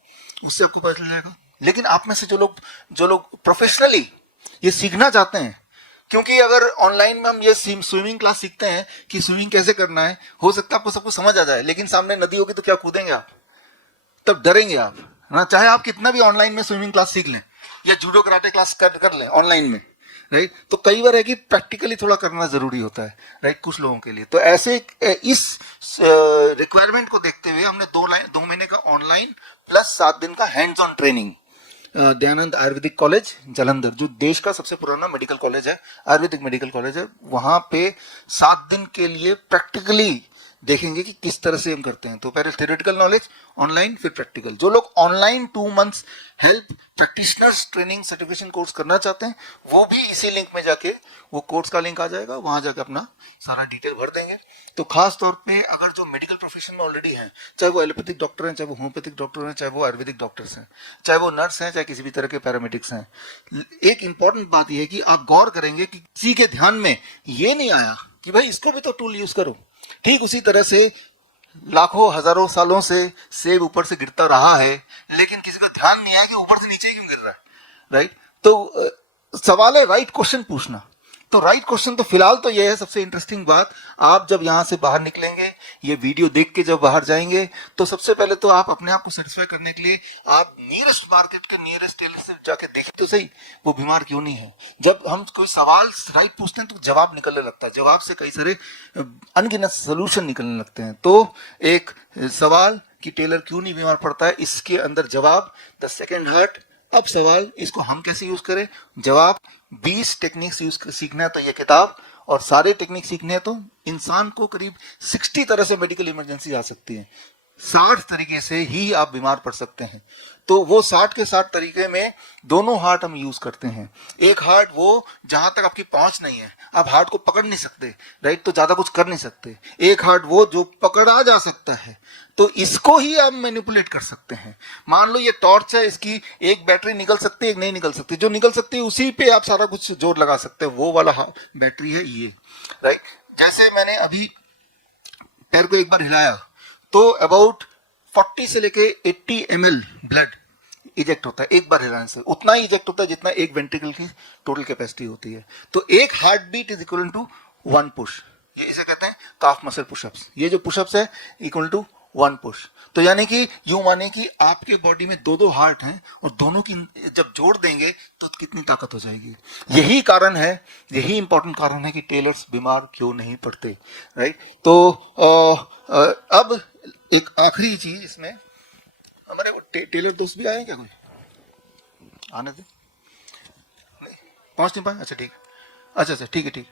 उससे आपको पता चल जाएगा। लेकिन आप में से जो लोग प्रोफेशनली ये सीखना चाहते हैं, क्योंकि अगर ऑनलाइन में हम ये स्विमिंग क्लास सीखते हैं कि स्विमिंग कैसे करना है, हो सकता है आपको सब कुछ समझ आ जाए, लेकिन सामने नदी होगी तो क्या कूदेंगे आप, तब डरेंगे आप, है ना। चाहे आप कितना भी ऑनलाइन में स्विमिंग क्लास सीख लें या जूडो कराटे क्लास कर लें ऑनलाइन में, राइट, तो कई बार है कि प्रैक्टिकली थोड़ा करना जरूरी होता है, राइट, कुछ लोगों के लिए। तो ऐसे इस रिक्वायरमेंट को देखते हुए हमने 2 महीने का ऑनलाइन प्लस 7 दिन का hands on training Dayanand Ayurvedic college Jalandhar, जो देश का सबसे पुराना मेडिकल कॉलेज है, आयुर्वेदिक मेडिकल कॉलेज है, वहां पे 7 दिन के लिए प्रैक्टिकली देखेंगे कि किस तरह से हम करते हैं। तो पहले थ्योरेटिकल नॉलेज ऑनलाइन, फिर प्रैक्टिकल। जो लोग online 2 months health practitioners training certification course करना चाहते हैं, वो भी इसी लिंक में जाके, वो कोर्स का लिंक आ जाएगा, वहां जाके अपना सारा डिटेल भर देंगे। तो खास तौर पे अगर जो मेडिकल प्रोफेशन में ऑलरेडी हैं, चाहे वो एलोपैथिक डॉक्टर हैं, चाहे वो होम्योपैथिक डॉक्टर हैं, चाहे वो आयुर्वेदिक डॉक्टर्स हैं, चाहे वो नर्स हैं, चाहे किसी भी तरह के पैरामेडिक्स हैं, एक इंपॉर्टेंट बात यह है कि आप गौर करेंगे कि किसी के ध्यान में ये नहीं आया कि भाई इसको भी तो टूल यूज करो। ठीक उसी तरह से लाखों हजारों सालों से सेब ऊपर से गिरता रहा है, लेकिन किसी को ध्यान नहीं आया कि ऊपर से नीचे क्यों गिर रहा है, राइट। तो सवाल है राइट क्वेश्चन पूछना। तो राइट क्वेश्चन तो फिलहाल तो ये है सबसे इंटरेस्टिंग बात। आप जब यहां से बाहर निकलेंगे, ये वीडियो देख के जब बाहर जाएंगे, तो सबसे पहले तो आप अपने आप को सेटिस्फाई करने के लिए आप नियरेस्ट मार्केट के नियरेस्ट टेलर से जाके देखें तो सही वो बीमार क्यों नहीं है। जब हम कोई सवाल राइट पूछते हैं तो जवाब निकलने लगता है, जवाब से कई सारे अनगिनत सोल्यूशन निकलने लगते हैं। तो एक सवाल कि टेलर क्यों नहीं बीमार पड़ता है, इसके अंदर जवाब द सेकेंड हार्ट। अब सवाल इसको हम कैसे यूज करें, जवाब 20 टेक्निक्स यूज सीखना है तो ये किताब, और सारे टेक्निक सीखने हैं तो इंसान को करीब 60 तरह से मेडिकल इमरजेंसी आ सकती है, 60 तरीके से ही आप बीमार पड़ सकते हैं। तो वो 60 के 60 तरीके में दोनों हार्ट हम यूज करते हैं। एक हार्ट वो जहां तक आपकी पहुंच नहीं है, आप हार्ट को पकड़ नहीं सकते, राइट, तो ज्यादा कुछ कर नहीं सकते। एक हार्ट वो जो पकड़ा जा सकता है, तो इसको ही आप मैनिपुलेट कर सकते हैं। मान लो ये टॉर्च है, इसकी एक बैटरी निकल सकती है, एक नहीं निकल सकती, जो निकल सकती है उसी पे आप सारा कुछ जोर लगा सकते हैं, वो वाला बैटरी है ये, राइट। जैसे मैंने अभी पैर को एक बार हिलाया तो अबाउट 40 से लेके 80 ml ब्लड इजेक्ट होता है एक बार हिलाने से, उतना ही इजेक्ट होता है जितना एक वेंट्रिकल की टोटल कैपेसिटी होती है। तो एक heart beat is equal to 1 push, ये इसे कहते हैं काफ मसल पुशअप्स। ये जो पुशअप्स है इक्वल टू 1 पुश। तो यानी कि यूं माने कि आपके बॉडी में 2 हार्ट हैं और दोनों की जब जोड़ देंगे तो कितनी ताकत हो जाएगी। यही कारण है, यही इंपॉर्टेंट कारण है कि टेलर्स बीमार क्यों नहीं पड़ते, राइट। तो अब एक आखिरी चीज इसमें, हमारे वो टेलर दोस्त भी आए हैं क्या, कोई आने दे, पहुंच नहीं पाए, अच्छा ठीक है, अच्छा ठीक है।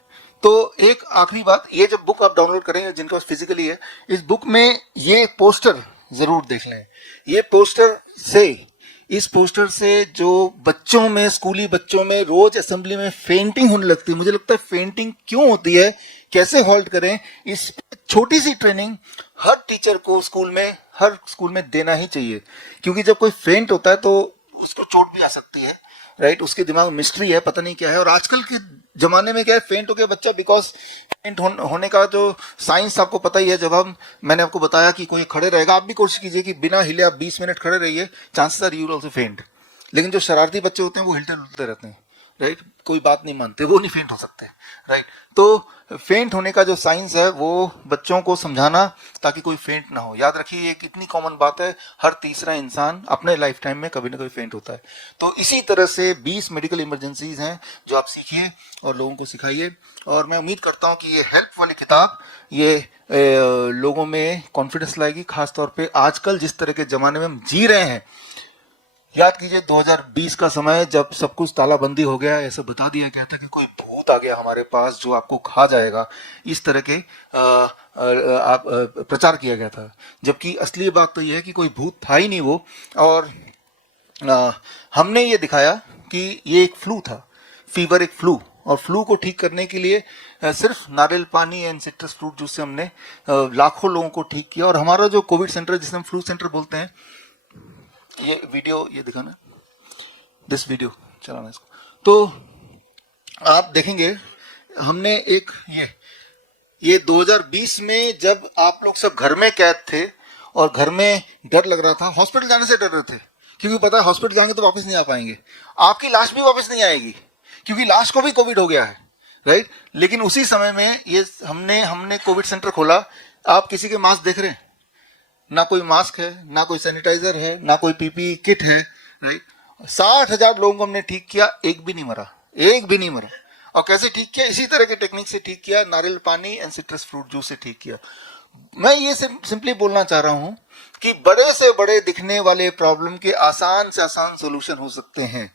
तो एक आखिरी बात, ये जब बुक आप डाउनलोड करेंगे जिनके पास फिजिकली है, इस बुक में ये पोस्टर जरूर देख लें। ये पोस्टर से, इस पोस्टर से जो बच्चों में, स्कूली बच्चों में रोज असेंबली में फेंटिंग होने लगती है, मुझे लगता है फेंटिंग क्यों होती है, कैसे हॉल्ट करें, इस छोटी सी ट्रेनिंग हर टीचर को हर स्कूल में देना ही चाहिए। क्योंकि जब कोई फेंट होता है तो उसको चोट भी आ सकती है, राइट, उसके दिमाग में मिस्ट्री है, पता नहीं क्या है। और आजकल के जमाने में क्या है, फेंट हो गया बच्चा, बिकॉज फेंट होने का जो साइंस आपको पता ही है। जब मैंने आपको बताया कि कोई खड़े रहेगा, आप भी कोशिश कीजिए कि बिना हिले आप 20 मिनट खड़े रहिए, chances are you will also faint. लेकिन जो शरारती बच्चे होते हैं वो हिलते डुलते रहते हैं, राइट, कोई बात नहीं मानते, वो नहीं फेंट हो सकते, राइट। तो फेंट होने का जो साइंस है वो बच्चों को समझाना ताकि कोई फेंट ना हो। याद रखिए, एक इतनी कॉमन बात है, हर तीसरा इंसान अपने लाइफ टाइम में कभी ना कभी फेंट होता है। तो इसी तरह से 20 मेडिकल इमरजेंसीज हैं जो आप सीखिए और लोगों को सिखाइए। और मैं उम्मीद करता हूँ कि ये हेल्प वाली किताब ये लोगों में कॉन्फिडेंस लाएगी, खासतौर पे आजकल जिस तरह के जमाने में हम जी रहे हैं। याद कीजिए 2020 का समय, जब सब कुछ तालाबंदी हो गया, ऐसा बता दिया गया था कि कोई भूत आ गया हमारे पास जो आपको खा जाएगा, इस तरह के प्रचार किया गया था। जबकि असली बात तो यह है कि कोई भूत था ही नहीं वो। और हमने ये दिखाया कि ये एक फ्लू था, फीवर एक फ्लू, और फ्लू को ठीक करने के लिए सिर्फ नारियल पानी एंड सिट्रस फ्रूट जूस से हमने लाखों लोगों को ठीक किया। और हमारा जो कोविड सेंटर, जिसे हम फ्लू सेंटर बोलते हैं, ये वीडियो ये दिखाना, दिस वीडियो चलाना इसको, तो आप देखेंगे हमने एक ये 2020 में जब आप लोग सब घर में कैद थे और घर में डर लग रहा था, हॉस्पिटल जाने से डर रहे थे, क्योंकि पता है हॉस्पिटल जाएंगे तो वापस नहीं आ पाएंगे, आपकी लाश भी वापस नहीं आएगी, क्योंकि लाश को भी कोविड हो गया है, राइट। लेकिन उसी समय में ये हमने कोविड सेंटर खोला। आप किसी के मास्क देख रहे हैं? ना कोई मास्क है, ना कोई सैनिटाइजर है, ना कोई पीपी किट है, राइट। 60,000 लोगों को हमने ठीक किया, एक भी नहीं मरा, एक भी नहीं मरा। और कैसे ठीक किया? इसी तरह के टेक्निक से ठीक किया, नारियल पानी एंड सिट्रस फ्रूट जूस से ठीक किया। मैं ये सिंपली बोलना चाह रहा हूं कि बड़े से बड़े दिखने वाले प्रॉब्लम के आसान से आसान सोल्यूशन हो सकते हैं।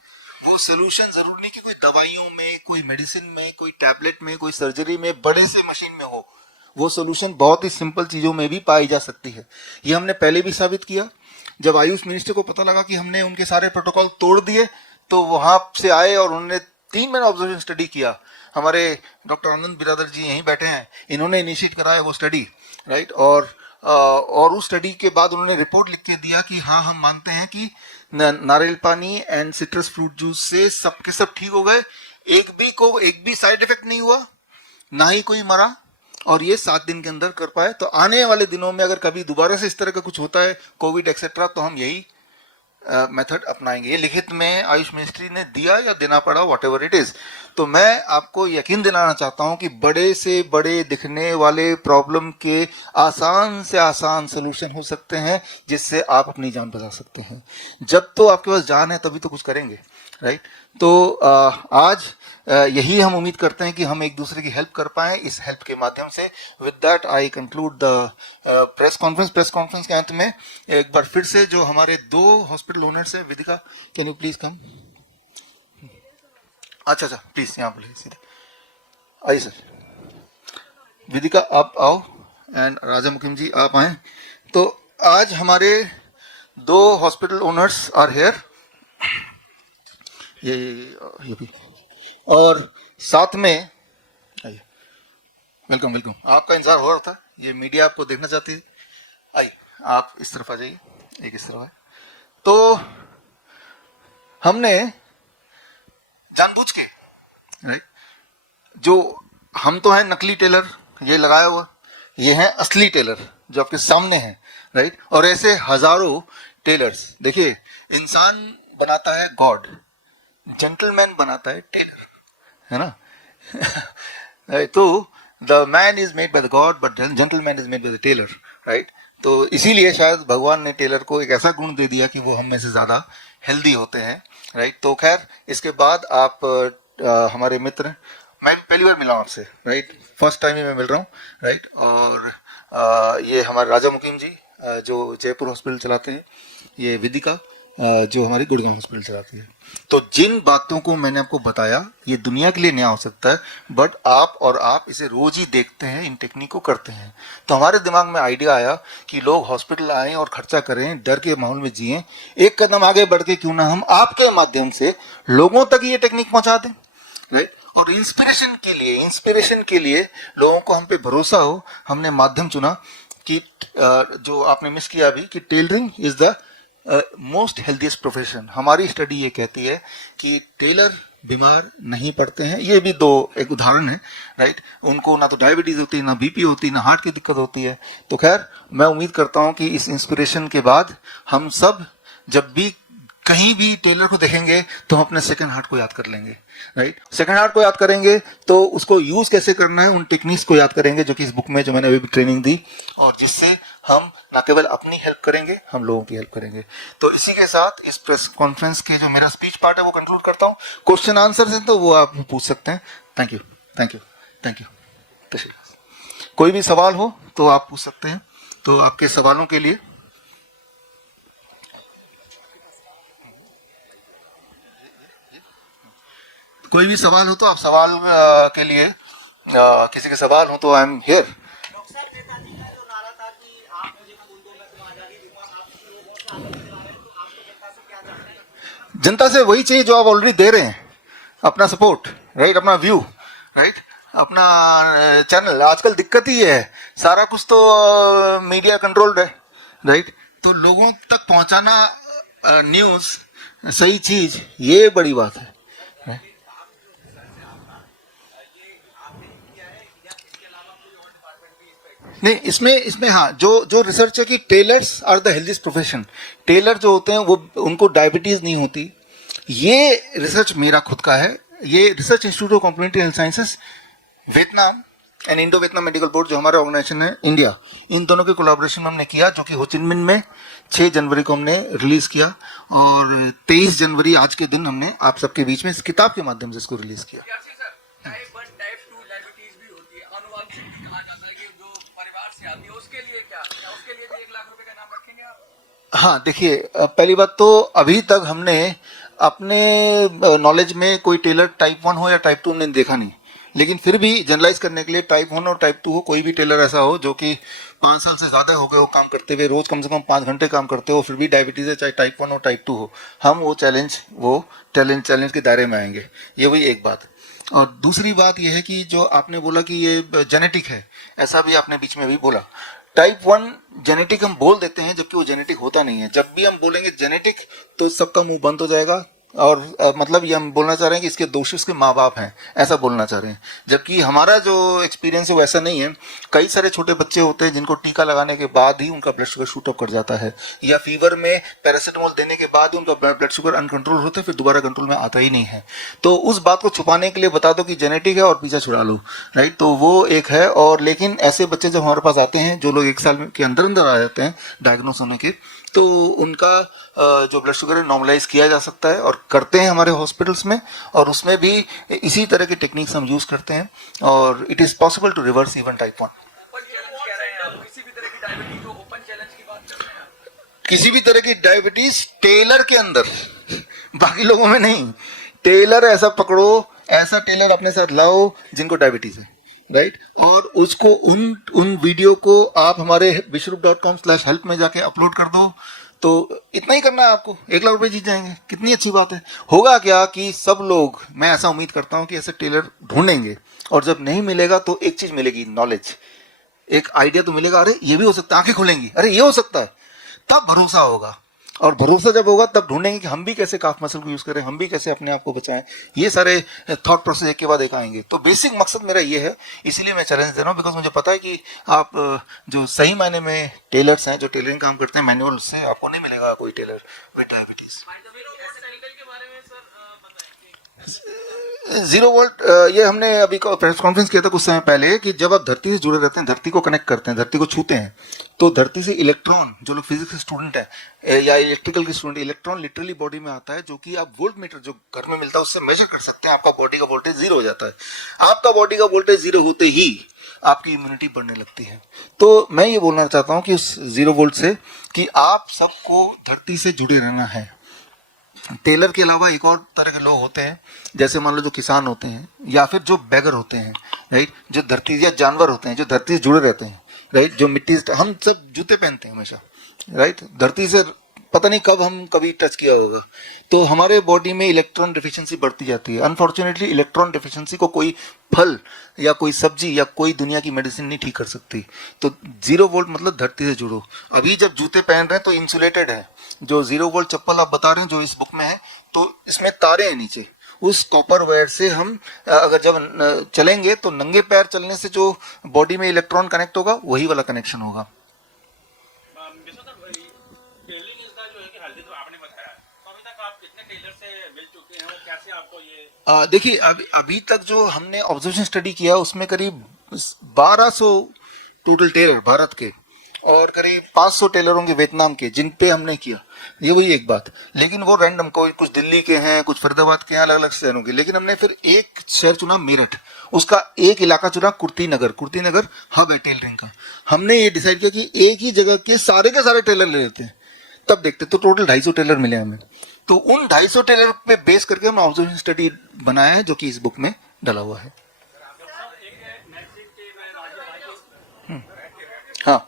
वो सोल्यूशन जरूरी नहीं कि कोई दवाइयों में, कोई मेडिसिन में, कोई टैबलेट में, कोई सर्जरी में, बड़े से मशीन में हो। वो सोल्यूशन बहुत ही सिंपल चीजों में भी पाई जा सकती है। ये हमने पहले भी साबित किया। जब आयुष मिनिस्टर को पता लगा कि हमने उनके सारे प्रोटोकॉल तोड़ दिए, तो वहां से आए और उन्होंने 3 महीने ऑब्जर्वेशन स्टडी किया। हमारे डॉक्टर आनंद बिरादर जी यहीं बैठे हैं, इन्होंने इनिशिएट कराया वो स्टडी, राइट। और उस स्टडी के बाद उन्होंने रिपोर्ट लिख के दिया कि हाँ, हम मानते हैं कि नारियल पानी एंड सिट्रस फ्रूट जूस से सबके सब ठीक हो गए, एक भी साइड इफेक्ट नहीं हुआ, ना ही कोई मरा, और ये 7 दिन के अंदर कर पाए। तो आने वाले दिनों में अगर कभी दोबारा से इस तरह का कुछ होता है, कोविड एक्सेट्रा, तो हम यही मेथड अपनाएंगे। ये लिखित में आयुष मिनिस्ट्री ने दिया या देना पड़ा, वॉट एवर इट इज। तो मैं आपको यकीन दिलाना चाहता हूं कि बड़े से बड़े दिखने वाले प्रॉब्लम के आसान से आसान सोल्यूशन हो सकते हैं, जिससे आप अपनी जान बचा सकते हैं। जब तो आपके पास जान है तभी तो कुछ करेंगे, राइट। तो आज यही हम उम्मीद करते हैं कि हम एक दूसरे की हेल्प कर पाए इस हेल्प के माध्यम से। With that I conclude the press conference के अंत में एक बार फिर से जो हमारे 2 हॉस्पिटल ओनर्स हैं, विदिका, कैन यू प्लीज कम? अच्छा, प्लीज यहाँ बोलिए सीधे, आइए सर। विदिका आप आओ, एंड राजा मुकिम जी आप आए। तो आज हमारे 2 हॉस्पिटल ओनर्स आर हेयर, ये भी, और साथ में आइए, वेलकम। आपका इंतजार हो रहा था, ये मीडिया आपको देखना चाहती थी। आइए, आप इस तरफ आ जाइए, एक इस तरफ है। तो हमने जानबूझ के, राइट, जो हम तो हैं नकली टेलर, ये लगाया हुआ, ये हैं असली टेलर जो आपके सामने हैं, राइट। और ऐसे हजारों टेलर्स। देखिए, इंसान बनाता है गॉड, जेंटलमैन बनाता है टेलर, है ना। तो the man is made by the God, but gentleman is made by the tailor, right. तो इसीलिए शायद भगवान ने टेलर को एक ऐसा गुण दे दिया कि वो हम में से ज्यादा हेल्दी होते हैं, राइट। तो खैर, इसके बाद आप हमारे मित्र, मैं पहली बार मिला हूं आपसे, राइट, फर्स्ट टाइम ही मैं मिल रहा हूँ, राइट। और ये हमारे राजा मुकीम जी जो जयपुर हॉस्पिटल चलाते हैं, ये विदिका जो हमारी गुड़गांव हॉस्पिटल चलाती है। तो जिन बातों को मैंने आपको बताया, ये दुनिया के लिए नया हो सकता है, बट आप इसे रोज ही देखते हैं, इन टेक्निक को करते हैं। तो हमारे दिमाग में आइडिया आया कि लोग हॉस्पिटल आएं और खर्चा करें, डर के माहौल में जिएं, एक कदम आगे बढ़ के क्यों ना हम आपके माध्यम से लोगों तक ये टेक्निक पहुंचा दें, राइट। और इंस्पिरेशन के लिए लोगों को हम पे भरोसा हो, हमने माध्यम चुना कि जो आपने मिस किया अभी, कि tailoring is the most healthiest profession. हमारी स्टडी ये कहती है कि टेलर बीमार नहीं पड़ते हैं। ये भी दो एक उदाहरण है, राइट। उनको ना तो डायबिटीज होती है, ना बीपी होती है, ना हार्ट की दिक्कत होती है। तो खैर मैं उम्मीद करता हूं कि इस इंस्पिरेशन के बाद हम सब जब भी कहीं भी टेलर को देखेंगे तो हम अपने सेकंड हार्ट को याद कर लेंगे, राइट। सेकंड हार्ट को याद करेंगे तो उसको यूज कैसे करना है, उन टेक्निक्स को याद करेंगे जो कि इस बुक में जो मैंने अभी भी ट्रेनिंग दी, और जिससे हम ना केवल अपनी हेल्प करेंगे, हम लोगों की हेल्प करेंगे। तो इसी के साथ इस प्रेस कॉन्फ्रेंस के जो मेरा स्पीच पार्ट है वो कंक्लूड करता हूँ। क्वेश्चन आंसर है तो वो आप पूछ सकते हैं। Thank you, thank you, thank you. कोई भी सवाल हो तो आप पूछ सकते हैं। तो आपके सवालों के लिए कोई भी सवाल हो तो आप सवाल के लिए किसी के सवाल हो तो I am here. Doctor Netaji का जो नारा था कि आप मुझे खून दो मैं तुम्हें आजादी दूंगा, आप इसलिए बहुत आगे चला रहे हैं, तो आपको जनता से क्या चाहते हैं? जनता से वही चाहिए जो आप ऑलरेडी दे रहे हैं, अपना सपोर्ट, राइट, अपना व्यू, राइट, अपना चैनल। आजकल दिक्कत ही है, सारा कुछ तो मीडिया कंट्रोल्ड है, राइट। तो लोगों तक पहुंचाना न्यूज, सही चीज, ये बड़ी बात है। नहीं, इसमें हाँ, जो रिसर्च है कि tailors are the healthiest profession. Tailor जो होते हैं वो उनको डायबिटीज नहीं होती। ये रिसर्च मेरा खुद का है। ये research institute of complementary health sciences, Vietnam and Indo Vietnam medical board जो हमारा ऑर्गेनाइजेशन है इंडिया, इन दोनों के कोलैबोरेशन में हमने किया, जो कि हो चिन मिन में 6 जनवरी को हमने रिलीज किया, और 23 जनवरी आज के दिन हमने आप सबके बीच में इस किताब के माध्यम से इसको रिलीज किया। टाइप 1 टाइप 2 डायबिटीज भी होती है, आनुवंशिक कहा जाता है कि जो परिवार से आती है, उसके लिए क्या उसके लिए भी 1 लाख रुपए का नाम रखेंगे आप? हाँ, देखिए, पहली बात तो अभी तक हमने अपने नॉलेज में कोई टेलर टाइप 1 हो या टाइप 2 हमने देखा नहीं, लेकिन फिर भी जनरलाइज करने के लिए टाइप 1 और टाइप 2 हो, कोई भी टेलर ऐसा हो जो कि 5 साल से ज्यादा हो गए हो काम करते हुए, रोज कम से कम 5 घंटे काम करते हो, फिर भी डायबिटीज है, चाहे टाइप 1 हो टाइप 2 हो, हम वो चैलेंज के दायरे में आएंगे। ये वही एक बात। और दूसरी बात यह है कि जो आपने बोला कि ये जेनेटिक है, ऐसा भी आपने बीच में भी बोला। टाइप 1 जेनेटिक हम बोल देते हैं, जबकि वो जेनेटिक होता नहीं है। जब भी हम बोलेंगे जेनेटिक तो सबका मुंह बंद हो जाएगा, और मतलब ये हम बोलना चाह रहे हैं कि इसके दोषी उसके माँ बाप हैं, ऐसा बोलना चाह रहे हैं। जबकि हमारा जो एक्सपीरियंस है वो ऐसा नहीं है। कई सारे छोटे बच्चे होते हैं जिनको टीका लगाने के बाद ही उनका ब्लड शुगर शूट अप कर जाता है, या फीवर में पैरासीटामोल देने के बाद उनका ब्लड शुगर अनकंट्रोल होता है, फिर दोबारा कंट्रोल में आता ही नहीं है। तो उस बात को छुपाने के लिए बता दो कि जेनेटिक है और पीछा छुड़ा लो, राइट। तो वो एक है। और लेकिन ऐसे बच्चे जब हमारे पास आते हैं, जो लोग 1 साल के अंदर आ जाते हैं डायग्नोस होने के, तो उनका जो ब्लड शुगर है नॉर्मलाइज किया जा सकता है, और करते हैं हमारे हॉस्पिटल्स में, और उसमें भी इसी तरह की टेक्निक्स हम यूज करते हैं, और it is possible to reverse even type 1। किसी भी तरह की डायबिटीज हो, ओपन चैलेंज की बात कर रहे हैं? किसी भी तरह की डायबिटीज टेलर के अंदर, बाकी लोगों में नहीं। टेलर ऐसा पकड़ो, ऐसा टेलर अपने साथ लाओ जिनको डायबिटीज है, राइट। और उसको उन वीडियो को आप हमारे vishrup.com/help में जाके अपलोड कर दो। तो इतना ही करना है आपको, 1 लाख रुपए जीत जाएंगे। कितनी अच्छी बात है। होगा क्या कि सब लोग, मैं ऐसा उम्मीद करता हूं कि ऐसे टेलर ढूंढेंगे, और जब नहीं मिलेगा तो एक चीज मिलेगी, नॉलेज, एक आइडिया तो मिलेगा, अरे ये भी हो सकता है, आंखें खुलेंगी, अरे ये हो सकता है, तब भरोसा होगा। और भरोसा जब होगा तब ढूंढेंगे कि हम भी कैसे काफ मसल को यूज करें, हम भी कैसे अपने आप को बचाएं। ये सारे थॉट प्रोसेस एक के बाद एक आएंगे। तो बेसिक मकसद मेरा ये है, इसीलिए मैं चैलेंज दे रहा हूँ, बिकॉज मुझे पता है कि आप जो सही मायने में टेलर्स हैं, जो टेलरिंग काम करते हैं मैनुअल से, आपको नहीं मिलेगा कोई tailor with diabetes. Zero volt, ये हमने अभी प्रेस कॉन्फ्रेंस किया था कुछ समय पहले, कि जब आप धरती से जुड़े रहते हैं, धरती को कनेक्ट करते हैं, धरती को छूते हैं, तो धरती से इलेक्ट्रॉन, जो लोग फिजिक्स के स्टूडेंट है या इलेक्ट्रिकल के स्टूडेंट, इलेक्ट्रॉन लिटरली बॉडी में आता है, जो कि आप वोल्ट मीटर जो घर में मिलता है उससे मेजर कर सकते हैं। आपका बॉडी का वोल्टेज 0 हो जाता है। आपका बॉडी का वोल्टेज 0 होते ही आपकी इम्यूनिटी बढ़ने लगती है। तो मैं ये बोलना चाहता हूँ कि उस 0 वोल्ट से कि आप सबको धरती से जुड़े रहना है। टेलर के अलावा एक और तरह के लोग होते हैं, जैसे मान लो जो किसान होते हैं, या फिर जो बैगर होते हैं, राइट, जो धरती, या जानवर होते हैं जो धरती से जुड़े रहते हैं, राइट, जो मिट्टी से, हम सब जूते पहनते हैं हमेशा, राइट, धरती से पता नहीं कब हम कभी टच किया होगा। तो हमारे बॉडी में इलेक्ट्रॉन डिफिशिएंसी बढ़ती जाती है। अनफॉर्चुनेटली इलेक्ट्रॉन डिफिशिएंसी को कोई फल या कोई सब्जी या कोई दुनिया की मेडिसिन नहीं ठीक कर सकती। तो 0 वोल्ट मतलब धरती से जुड़ो। अभी जब जूते पहन रहे हैं तो इंसुलेटेड है। जो 0 वोल्ट चप्पल आप बता रहे हैं जो इस बुक में है, तो इसमें तारे हैं नीचे, उस कॉपर वायर से हम अगर जब चलेंगे तो नंगे पैर चलने से जो बॉडी में इलेक्ट्रॉन कनेक्ट होगा वही वाला कनेक्शन होगा। टेलरिंग इसका जो है कि हेल्दी तो आपने बताया, तो अभी तक आप कितने टेलर से मिल चुके हैं और कैसे आपको ये देखिए अभी तक जो हमने ऑब्जर्वेशन स्टडी किया उसमें करीब 1200 टोटल टेलर भारत के और करीब 500 टेलर होंगे वियतनाम के जिन पे हमने किया। ये वही एक बात, लेकिन वो रैंडम, कोई कुछ दिल्ली के हैं, कुछ फरीदाबाद के हैं, अलग अलग शहरों के। लेकिन हमने फिर एक शहर चुना मेरठ, उसका एक इलाका चुना कुर्ती नगर हब है टेलरिंग का। हमने ये डिसाइड किया कि एक ही जगह के सारे टेलर ले लेते हैं, तब देखते तो टोटल 250 टेलर मिले हमें। तो उन 250 टेलर पे बेस करके हम ऑब्जर्वेशन स्टडी बनाया है जो कि इस बुक में डला हुआ है। हाँ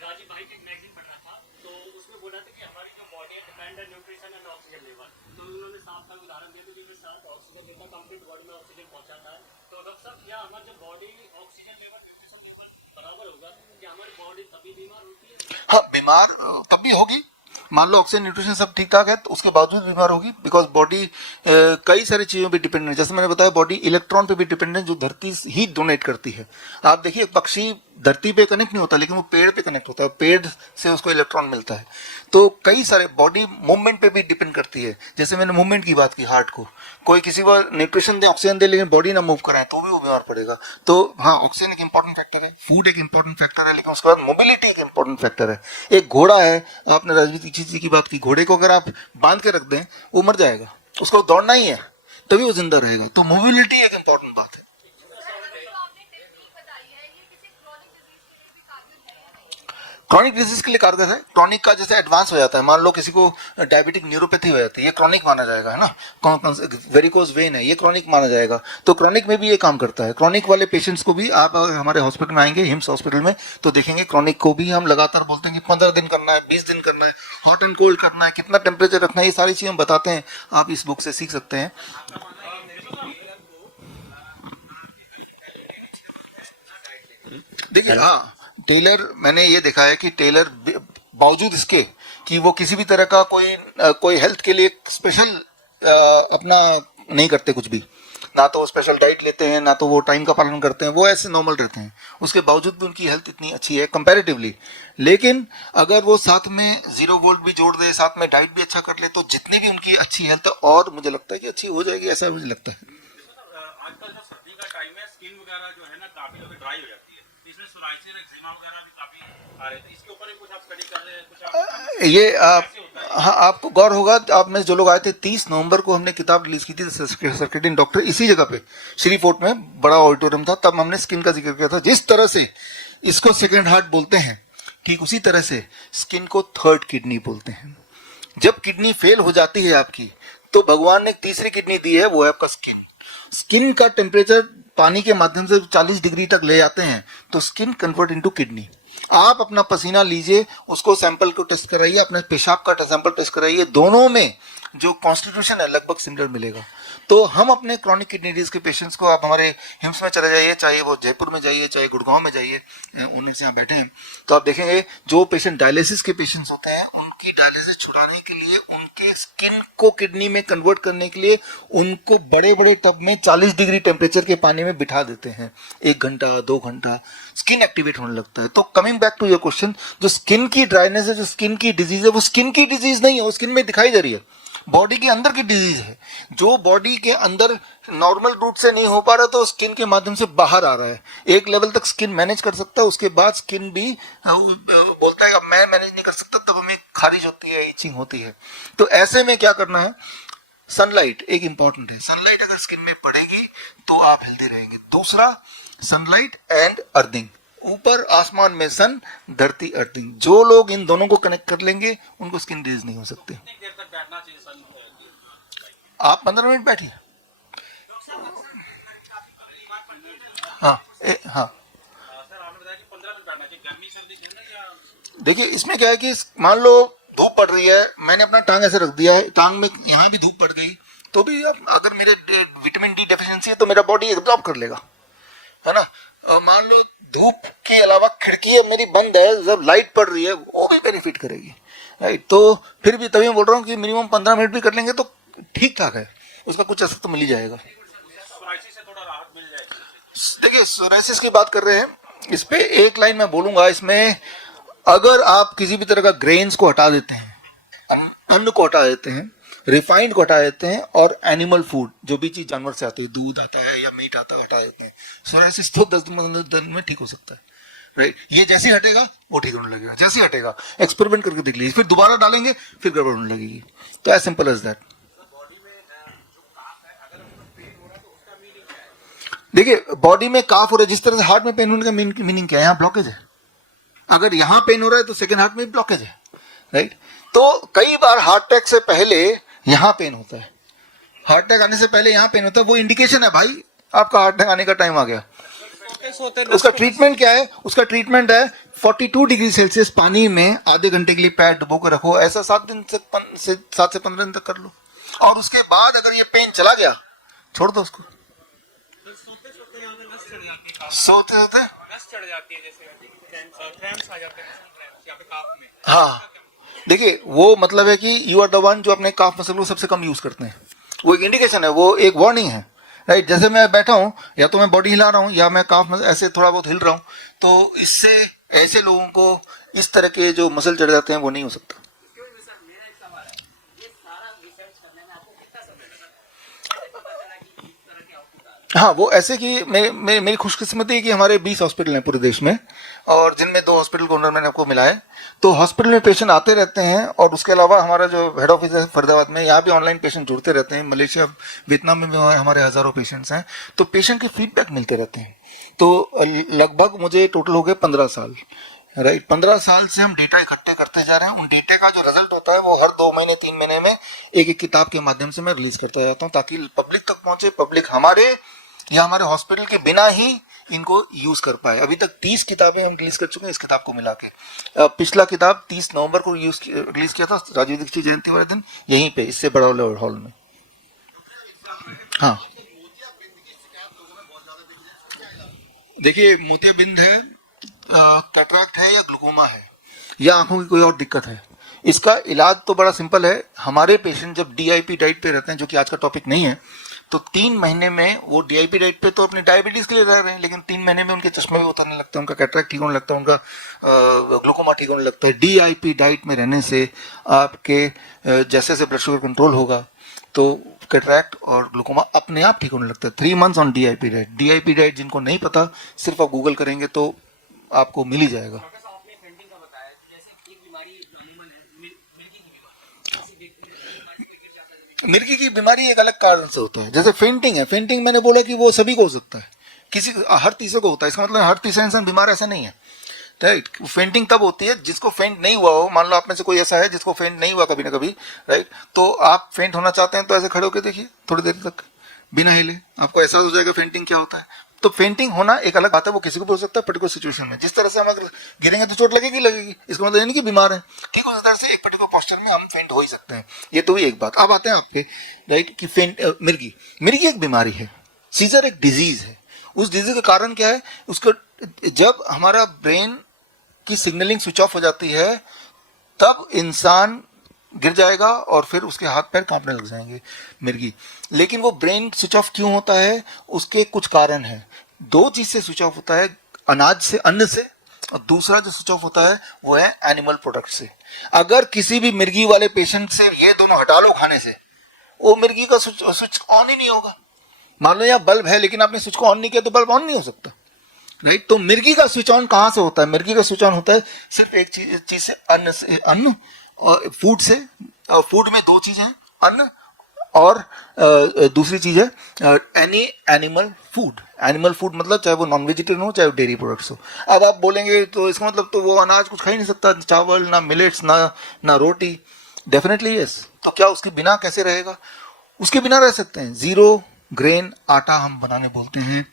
राजीव भाई की मैगजीन पढ़ रहा था, तो उसमें बोला था कि हमारी जो बॉडी है डिपेंड है न्यूट्रिशन एंड ऑक्सीजन लेवल। तो उन्होंने साफ साफ उदाहरण दिया, तो जैसे साथ ऑक्सीजन देता कंप्लीट बॉडी में ऑक्सीजन पहुंचाता है। तो डॉक्टर साहब क्या हमारी जो body oxygen level nutrition level बराबर होगा, क्या हमारी बॉडी तभी बीमार होती है? हाँ, बीमार तब भी होगी। मान लो ऑक्सीजन न्यूट्रिशन सब ठीक ठाक है तो उसके बावजूद बीमार होगी, बिकॉज बॉडी कई सारी चीजों पे डिपेंडेंट है। जैसे मैंने बताया बॉडी इलेक्ट्रॉन पे भी डिपेंडेंट जो धरती ही डोनेट करती है। आप देखिए पक्षी धरती पे कनेक्ट नहीं होता लेकिन वो पेड़ पे कनेक्ट होता है, पेड़ से उसको इलेक्ट्रॉन मिलता है। तो कई सारे बॉडी मूवमेंट पे भी डिपेंड करती है। जैसे मैंने मूवमेंट की बात की, हार्ट को कोई किसी को न्यूट्रिशन दे, ऑक्सीजन दे, लेकिन बॉडी ना मूव कराए तो भी वो बीमार पड़ेगा। तो हाँ, ऑक्सीजन एक इंपॉर्टेंट फैक्टर है, फूड एक इंपॉर्टेंट फैक्टर है, लेकिन उसके बाद मोबिलिटी एक इंपॉर्टेंट फैक्टर है। एक घोड़ा है, आपने राजवीर दीक्षित जी की बात की, घोड़े को अगर आप बांध के रख दें वो मर जाएगा, उसको दौड़ना ही है तभी वो जिंदा रहेगा। तो मोबिलिटी एक इंपॉर्टेंट बात है। क्रॉनिक डिजीज के लिए कारगर है। क्रॉनिक का जैसे एडवांस हो जाता है, मान लो किसी को डायबिटिक न्यूरोपैथी हो जाती है, ये क्रॉनिक माना जाएगा, है ना। वेरिकोज वेन है, ये क्रॉनिक माना जाएगा। तो क्रॉनिक में भी ये काम करता है। क्रॉनिक वाले पेशेंट्स को भी आप अगर हमारे हॉस्पिटल में आएंगे, हिम्स हॉस्पिटल में, तो देखेंगे क्रॉनिक को भी हम लगातार बोलते हैं कि 15 दिन करना है, 20 दिन करना है, हॉट एंड कोल्ड करना है, कितना टेम्परेचर रखना है, ये सारी चीजें हम बताते हैं। आप इस बुक से सीख सकते हैं। देखिए हाँ, टेलर, मैंने ये देखा है कि टेलर बावजूद इसके कि वो किसी भी तरह का कोई हेल्थ के लिए स्पेशल अपना नहीं करते कुछ भी, ना तो वो स्पेशल डाइट लेते हैं, ना तो वो टाइम का पालन करते हैं, वो ऐसे नॉर्मल रहते हैं। उसके बावजूद भी उनकी हेल्थ इतनी अच्छी है कंपैरेटिवली। लेकिन अगर वो साथ में 0 वोल्ट भी जोड़ दे, साथ में डाइट भी अच्छा कर ले, तो जितनी भी उनकी अच्छी हेल्थ और मुझे लगता है कि अच्छी हो जाएगी, ऐसा मुझे लगता है। आजकल जो सर्दी का टाइम है, स्किन वगैरह जो है ना काफी ड्राई हो जाती है, इसमें सोराइसिस एक्जिमा वगैरह भी काफी आ रहे हैं। इसके ऊपर भी कुछ आप स्टडी कर रहे हैं? कुछ ये हाँ, आपको गौर होगा, आप में जो लोग आए थे 30 नवंबर को हमने किताब रिलीज की थी सर्किटियन डॉक्टर, इसी जगह पे श्री फोर्ट में बड़ा ऑडिटोरियम था, तब हमने स्किन का जिक्र किया था। जिस तरह से इसको सेकंड हार्ट बोलते हैं, ठीक उसी तरह से स्किन को थर्ड किडनी बोलते हैं। जब किडनी फेल हो जाती है आपकी, तो भगवान ने एक तीसरी किडनी दी है, वो है आपका स्किन। स्किन का टेम्परेचर पानी के माध्यम से 40 डिग्री तक ले जाते हैं, तो स्किन कन्वर्ट इनटू किडनी। आप अपना पसीना लीजिए, उसको सैंपल को टेस्ट कराइए, अपने पेशाब का सैंपल टेस्ट कराइए, दोनों में जो कॉन्स्टिट्यूशन है लगभग सिमिलर मिलेगा। तो हम अपने क्रॉनिक किडनी डिजीज के पेशेंट्स को, आप हमारे हिम्स में चले जाइए, चाहे वो जयपुर में जाइए, चाहे गुड़गांव में जाइए, उन्हें से यहाँ बैठे हैं, तो आप देखेंगे जो पेशेंट डायलिसिस के पेशेंट्स होते हैं, उनकी डायलिसिस छुड़ाने के लिए, उनके स्किन को किडनी में कन्वर्ट करने के लिए उनको बड़े बड़े टब में 40 डिग्री टेम्परेचर के पानी में बिठा देते हैं। 1 घंटा 2 घंटा स्किन एक्टिवेट होने लगता है। तो coming back to your question, जो स्किन की ड्राइनेस है, जो स्किन की डिजीज है, वो स्किन की डिजीज नहीं है, वो स्किन में दिखाई दे रही है, बॉडी के अंदर की डिजीज है। जो बॉडी के अंदर नॉर्मल रूट से नहीं हो पा रहा, तो स्किन के माध्यम से बाहर आ रहा है। एक लेवल तक स्किन मैनेज कर सकता है, उसके बाद स्किन भी बोलता है अब मैं मैनेज नहीं कर सकता, तब हमें खारिज होती है, इचिंग होती है। तो ऐसे में क्या करना है, सनलाइट एक इंपॉर्टेंट है। सनलाइट अगर स्किन में पड़ेगी तो आप हेल्दी रहेंगे। दूसरा, सनलाइट एंड अर्थिंग, ऊपर आसमान में सन, धरती अर्थिंग, जो लोग इन दोनों को कनेक्ट कर लेंगे उनको स्किन डिजीज नहीं हो सकती। आप 15 मिनट बैठिए। हाँ हाँ, देखिए इसमें क्या है कि मान लो धूप पड़ रही है, मैंने अपना टांग ऐसे रख दिया है, टांग में यहाँ भी धूप पड़ गई तो भी अगर मेरे विटामिन डी डेफिशिएंसी है तो मेरा बॉडी एब्जॉर्ब कर लेगा, है ना। और मान लो धूप के अलावा खिड़की है मेरी बंद है, जब लाइट पड़ रही है वो भी बेनिफिट करेगी, राइट। तो फिर भी तभी मैं बोल रहा हूँ कि मिनिमम 15 मिनट भी कर लेंगे तो ठीक ठाक है, उसका कुछ असर तो मिल ही जाएगा। देखिए सोराइसिस की बात कर रहे हैं, इस पे एक लाइन मैं बोलूंगा, इसमें अगर आप किसी भी तरह का ग्रेन्स को हटा देते हैं, अन्न को हटा देते हैं, रिफाइंड को हटा देते हैं और एनिमल फूड जो भी चीज जानवर से आती है, दूध आता है या मीट आता है, हटा देते हैं, सोराइसिस तो 10 दिन में ठीक हो सकता है, राइट। ये जैसे ही हटेगा वो ठीक होने लगेगा, जैसे ही हटेगा एक्सपेरिमेंट करके देख लीजिए, फिर दोबारा डालेंगे फिर गड़बड़ होने लगेगी। तो एज सिंपल एज दैट। देखिए बॉडी में काफ हो रहा है, जिस तरह से हार्ट में पेन होने का मीनिंग क्या है, यहाँ ब्लॉकेज है। अगर यहाँ पेन हो रहा है तो सेकंड हार्ट में भी ब्लॉकेज है, राइट। तो कई बार हार्ट अटैक से पहले यहाँ पेन होता है, हार्ट अटैक आने से पहले यहाँ पेन होता है, वो इंडिकेशन है भाई आपका हार्ट अटैक आने का टाइम आ गया। उसका ट्रीटमेंट क्या है? उसका ट्रीटमेंट है 42 डिग्री सेल्सियस पानी में आधे घंटे के लिए पैर डुबो कर रखो, ऐसा 7 से 15 दिन तक कर लो, और उसके बाद अगर ये पेन चला गया छोड़ दो उसको। सोते सोते चढ़ जाती है, जैसे क्रैम्प्स आ जाते हैं यहाँ पे काफ में। हाँ देखिए वो मतलब है कि यू आर द वन जो अपने काफ मसल को सबसे कम यूज करते हैं, वो एक इंडिकेशन है, वो एक वार्निंग है, राइट। जैसे मैं बैठा हूँ या तो मैं बॉडी हिला रहा हूँ या मैं काफ ऐसे थोड़ा बहुत हिल रहा हूँ, तो इससे ऐसे लोगों को इस तरह के जो मसल चढ़ जाते हैं वो नहीं हो सकता। हाँ वो ऐसे कि मेरी खुशकिस्मती है कि हमारे 20 हॉस्पिटल हैं पूरे देश में, और जिनमें 2 हॉस्पिटल को ओनर मैंने आपको मिला है। तो हॉस्पिटल में पेशेंट आते रहते हैं, और उसके अलावा हमारा जो हेड ऑफिस है फरीदाबाद में, यहाँ भी ऑनलाइन पेशेंट जुड़ते रहते हैं। मलेशिया वियतनाम में भी हमारे हज़ारों पेशेंट्स हैं, तो पेशेंट के फीडबैक मिलते रहते हैं। तो लगभग मुझे टोटल हो गए 15 साल, राइट। 15 साल से हम डेटा इकट्ठे करते जा रहे हैं। उन डेटा का जो रिजल्ट होता है वो हर 2 महीने 3 महीने में एक किताब के माध्यम से मैं रिलीज करता जाता हूँ, ताकि पब्लिक तक पहुंचे, पब्लिक हमारे या हमारे हॉस्पिटल के बिना ही इनको यूज कर पाए। अभी तक 30 किताबें हम रिलीज कर चुके हैं इस किताब को मिला के। पिछला किताब 30 नवंबर को रिलीज किया था, राजीव दीक्षित जयंती वाले दिन, यहीं पे इससे बड़ा हॉल में। हाँ देखिए मोतियाबिंद है, कैटरैक्ट है या ग्लूकोमा है या आंखों की कोई और दिक्कत है, इसका इलाज तो बड़ा सिंपल है। हमारे पेशेंट जब DIP डाइट पे रहते हैं, जो कि आज का टॉपिक नहीं है, तो 3 महीने में वो DIP डाइट पे तो अपनी डायबिटीज के लिए रह रहे हैं, लेकिन 3 महीने में उनके चश्मे भी उतरने लगते हैं, उनका कैटरैक्ट ठीक होने लगता है, उनका ग्लूकोमा ठीक होने लगता है। DIP डाइट में रहने से आपके जैसे से ब्लड शुगर कंट्रोल होगा तो कैटरैक्ट और ग्लूकोमा अपने आप ठीक होने लगता है। 3 months on DIP diet. DIP diet जिनको नहीं पता, सिर्फ आप गूगल करेंगे तो आपको मिल ही जाएगा। मिर्गी की बीमारी एक अलग कारण से होता है, जैसे फेंटिंग है। फेंटिंग मैंने बोला कि वो सभी को हो सकता है, किसी हर तीसरे को होता है, इसका मतलब हर तीसरा इंसान बीमार ऐसा नहीं है, राइट। फेंटिंग तब होती है जिसको फेंट नहीं हुआ हो। मान लो आप में से कोई ऐसा है जिसको फेंट नहीं हुआ कभी ना कभी, राइट, तो आप फेंट होना चाहते हैं तो ऐसे खड़े होकर देखिए थोड़ी देर तक बिना हिले, आपको एहसास हो जाएगा फेंटिंग क्या होता है। तो फेंटिंग होना एक अलग बात है, वो किसी को भी हो सकता है पर्टिकुलर सिचुएशन में। जिस तरह से हम अगर गिरेंगे तो चोट लगेगी, इसका मतलब नहीं कि बीमार है, ठीक। उस तरह से एक पर्टिकुलर पोस्चर में हम फेंट हो ही सकते हैं। ये तो एक बात। अब आते हैं आपके, राइट, कि मिर्गी एक बीमारी है, सीजर एक डिजीज है। उस डिजीज का कारण क्या है? उसको जब हमारा ब्रेन की सिग्नलिंग स्विच ऑफ हो जाती है तब इंसान गिर जाएगा और फिर उसके हाथ पैर कांपने लग जाएंगे, मिर्गी। लेकिन वो ब्रेन स्विच ऑफ क्यों होता है? उसके कुछ कारण हैं। 2 चीज से स्विच ऑफ होता है, अनाज से, अन्न से, और दूसरा जो स्विच ऑफ होता है वो है एनिमल प्रोडक्ट से। अगर किसी भी मिर्गी वाले पेशेंट से ये दोनों हटा लो खाने से, वो मिर्गी का स्विच ऑन ही नहीं होगा। मान लो यहाँ बल्ब है लेकिन आपने स्विच को ऑन नहीं किया तो बल्ब ऑन नहीं हो सकता, राइट। तो मिर्गी का स्विच ऑन कहां से होता है? मिर्गी का स्विच ऑन होता है सिर्फ एक चीज से, अन्न और फूड से। फूड में 2 चीजें हैं, अन्न और दूसरी चीज है any animal food. Animal food मतलब चाहे वो नॉन वेजिटेरियन हो चाहे वो डेयरी प्रोडक्ट्स हो। अब आप बोलेंगे तो इसका मतलब तो वो अनाज कुछ खा ही नहीं सकता, चावल ना मिलेट्स ना रोटी। Definitely yes. तो क्या उसके बिना कैसे रहेगा? उसके बिना रह सकते हैं। 0 ग्रेन आटा हम बनाने बोलते हैं।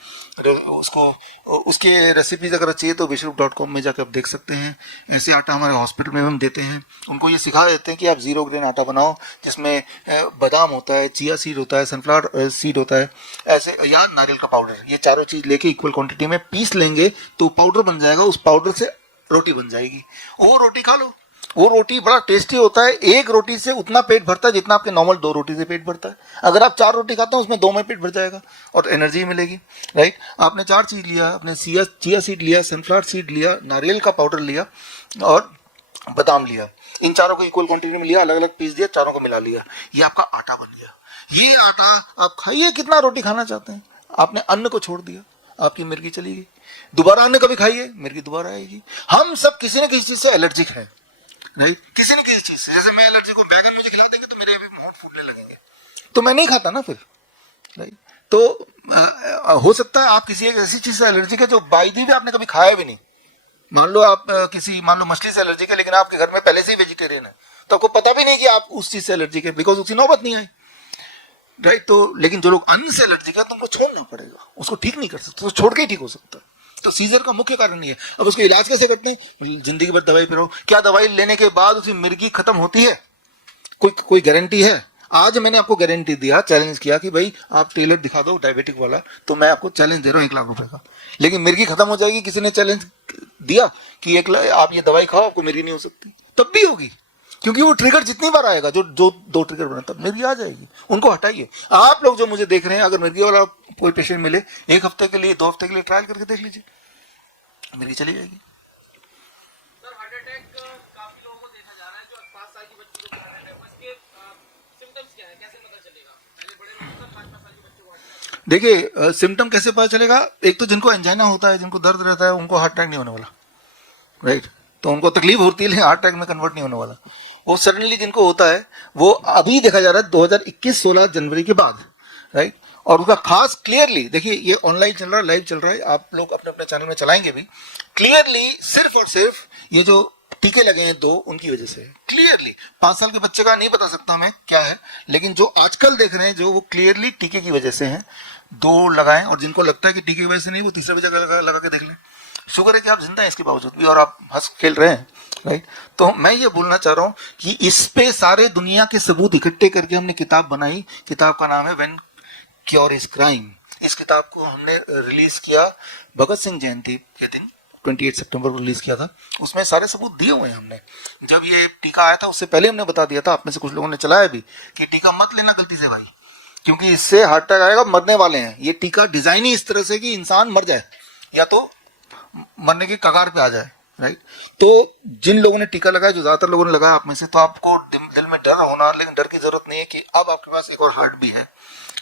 उसके रेसिपीज अगर चाहिए तो विश्वरूप.com में जाकर आप देख सकते हैं। ऐसे आटा हमारे हॉस्पिटल में हम देते हैं। उनको ये सिखा देते हैं कि आप 0 ग्रेन आटा बनाओ, जिसमें बादाम होता है, चिया सीड होता है, सनफ्लावर सीड होता है, ऐसे, या नारियल का पाउडर। ये चारों चीज़ लेके इक्वल क्वांटिटी में पीस लेंगे तो पाउडर बन जाएगा। उस पाउडर से रोटी बन जाएगी, वो रोटी खा लो। वो रोटी बड़ा टेस्टी होता है। एक रोटी से उतना पेट भरता है जितना आपके नॉर्मल 2 रोटी से पेट भरता है। अगर आप 4 रोटी खाते हैं उसमें 2 में पेट भर जाएगा और एनर्जी मिलेगी, राइट। आपने 4 चीज लिया, आपने चिया सीड लिया, सनफ्लावर सीड लिया, नारियल का पाउडर लिया और बादाम लिया। इन चारों को इक्वल क्वांटिटी में लिया, अलग अलग पीस दिया, चारों को मिला लिया, ये आपका आटा बन गया। ये आटा आप खाइए, कितना रोटी खाना चाहते हैं। आपने अन्न को छोड़ दिया, आपकी मिर्गी चली गई। दोबारा अन्न कभी खाइए, मिर्गी दोबारा आएगी। हम सब किसी न किसी चीज से एलर्जिक है, राइट, किसी न किसी चीज से। जैसे मैं एलर्जी को बैगन मुझे खिला देंगे तो मेरे अभी होंठ फूटने लगेंगे, तो मैं नहीं खाता ना फिर, राइट। तो हो सकता है आप किसी एक ऐसी चीज से एलर्जिक है जो बाई दी भी आपने कभी खाया भी नहीं। मान लो आप मान लो मछली से एलर्जिक है, लेकिन आपके घर में पहले से ही वेजिटेरियन है, तो आपको पता भी नहीं कि आप उस चीज से एलर्जिक है, बिकॉज उसकी नौबत नहीं आई, राइट। तो लेकिन जो लोग अन्न से एलर्जिक है तो उनको छोड़ना पड़ेगा, उसको ठीक नहीं कर सकते, तो छोड़ के ही ठीक हो सकता है। तो सीजर का मुख्य कारण नहीं है। अब उसका इलाज कैसे करते हैं? जिंदगी भर दवाई पे रहो। क्या दवाई लेने के बाद उसकी मिर्गी खत्म होती है? कोई गारंटी है? आज मैंने आपको गारंटी दिया, चैलेंज किया कि भाई आप टेलर दिखा दो डायबिटिक वाला, तो मैं आपको चैलेंज दे रहा हूँ 1 लाख रुपए का। लेकिन मिर्गी खत्म हो जाएगी, किसी ने चैलेंज दिया कि आप ये दवाई खाओ, आपको मिर्गी नहीं हो सकती, तब भी होगी, क्योंकि वो ट्रिगर जितनी बार आएगा, जो 2 ट्रिगर बना तब मिर्गी आ जाएगी। उनको हटाइए। आप लोग जो मुझे देख रहे हैं, अगर मिर्गी वाला कोई पेशेंट मिले, 1 हफ्ते के लिए, 2 हफ्ते के लिए ट्रायल करके देख लीजिए, मिर्गी चली जाएगी। सर हार्ट अटैक काफी लोगों को देखा जा रहा है, जो 5 साल की बच्ची को हार्ट अटैक, उसके सिम्टम्स क्या है, कैसे पता चलेगा? पहले बड़े लोगों को 5 साल के बच्चों को हार्ट अटैक। देखिए, सिम्टम कैसे पता चलेगा? एक तो जिनको एंजाइना होता है, जिनको दर्द रहता है, उनको हार्ट अटैक नहीं होने वाला, राइट। तो उनको तकलीफ होती है, लेकिन हार्ट अटैक में कन्वर्ट नहीं होने वाला। वो सडनली जिनको होता है, वो अभी देखा जा रहा है 2021-16 जनवरी के बाद, राइट। और उसका खास क्लियरली देखिए, ये ऑनलाइन चल रहा है, लाइव चल रहा है, आप लोग अपने अपने चैनल में चलाएंगे भी। क्लियरली सिर्फ और सिर्फ ये जो टीके लगे हैं 2, उनकी वजह से। क्लियरली 5 साल के बच्चे का नहीं बता सकता मैं क्या है, लेकिन जो आजकल देख रहे हैं जो, वो क्लियरली टीके की वजह से हैं। 2 लगाएं, और जिनको लगता है कि टीके की वजह से नहीं, वो तीसरा भी जगह लगा के देख लें। शुक्र है कि आप जिंदा हैं इसके बावजूद भी, और आप हंस खेल रहे हैं, राइट। तो मैं ये बोलना चाह रहा हूँ कि इस पे सारे दुनिया के सबूत इकट्ठे करके हमने किताब बनाई। किताब का नाम है व्हेन क्योर इज क्राइम। इस किताब को हमने रिलीज किया भगत सिंह जयंती के दिन, 28 सितंबर को रिलीज किया था। उसमें सारे सबूत दिए हुए हैं हमने। जब ये टीका आया था उससे पहले हमने बता दिया था, आप में से कुछ लोगों ने चलाया भी, कि टीका मत लेना गलती से भाई, क्योंकि इससे हार्ट अटैक आएगा, मरने वाले हैं। ये टीका डिजाइन ही इस तरह से कि इंसान मर जाए या तो मरने की कगार पे आ जाए, राइट। तो जिन लोगों ने टीका लगाया, जो ज्यादातर लोगों ने लगाया आप में से, तो आपको दिल में डर होना, लेकिन डर की जरूरत नहीं है, कि अब आपके पास एक और हार्ट भी है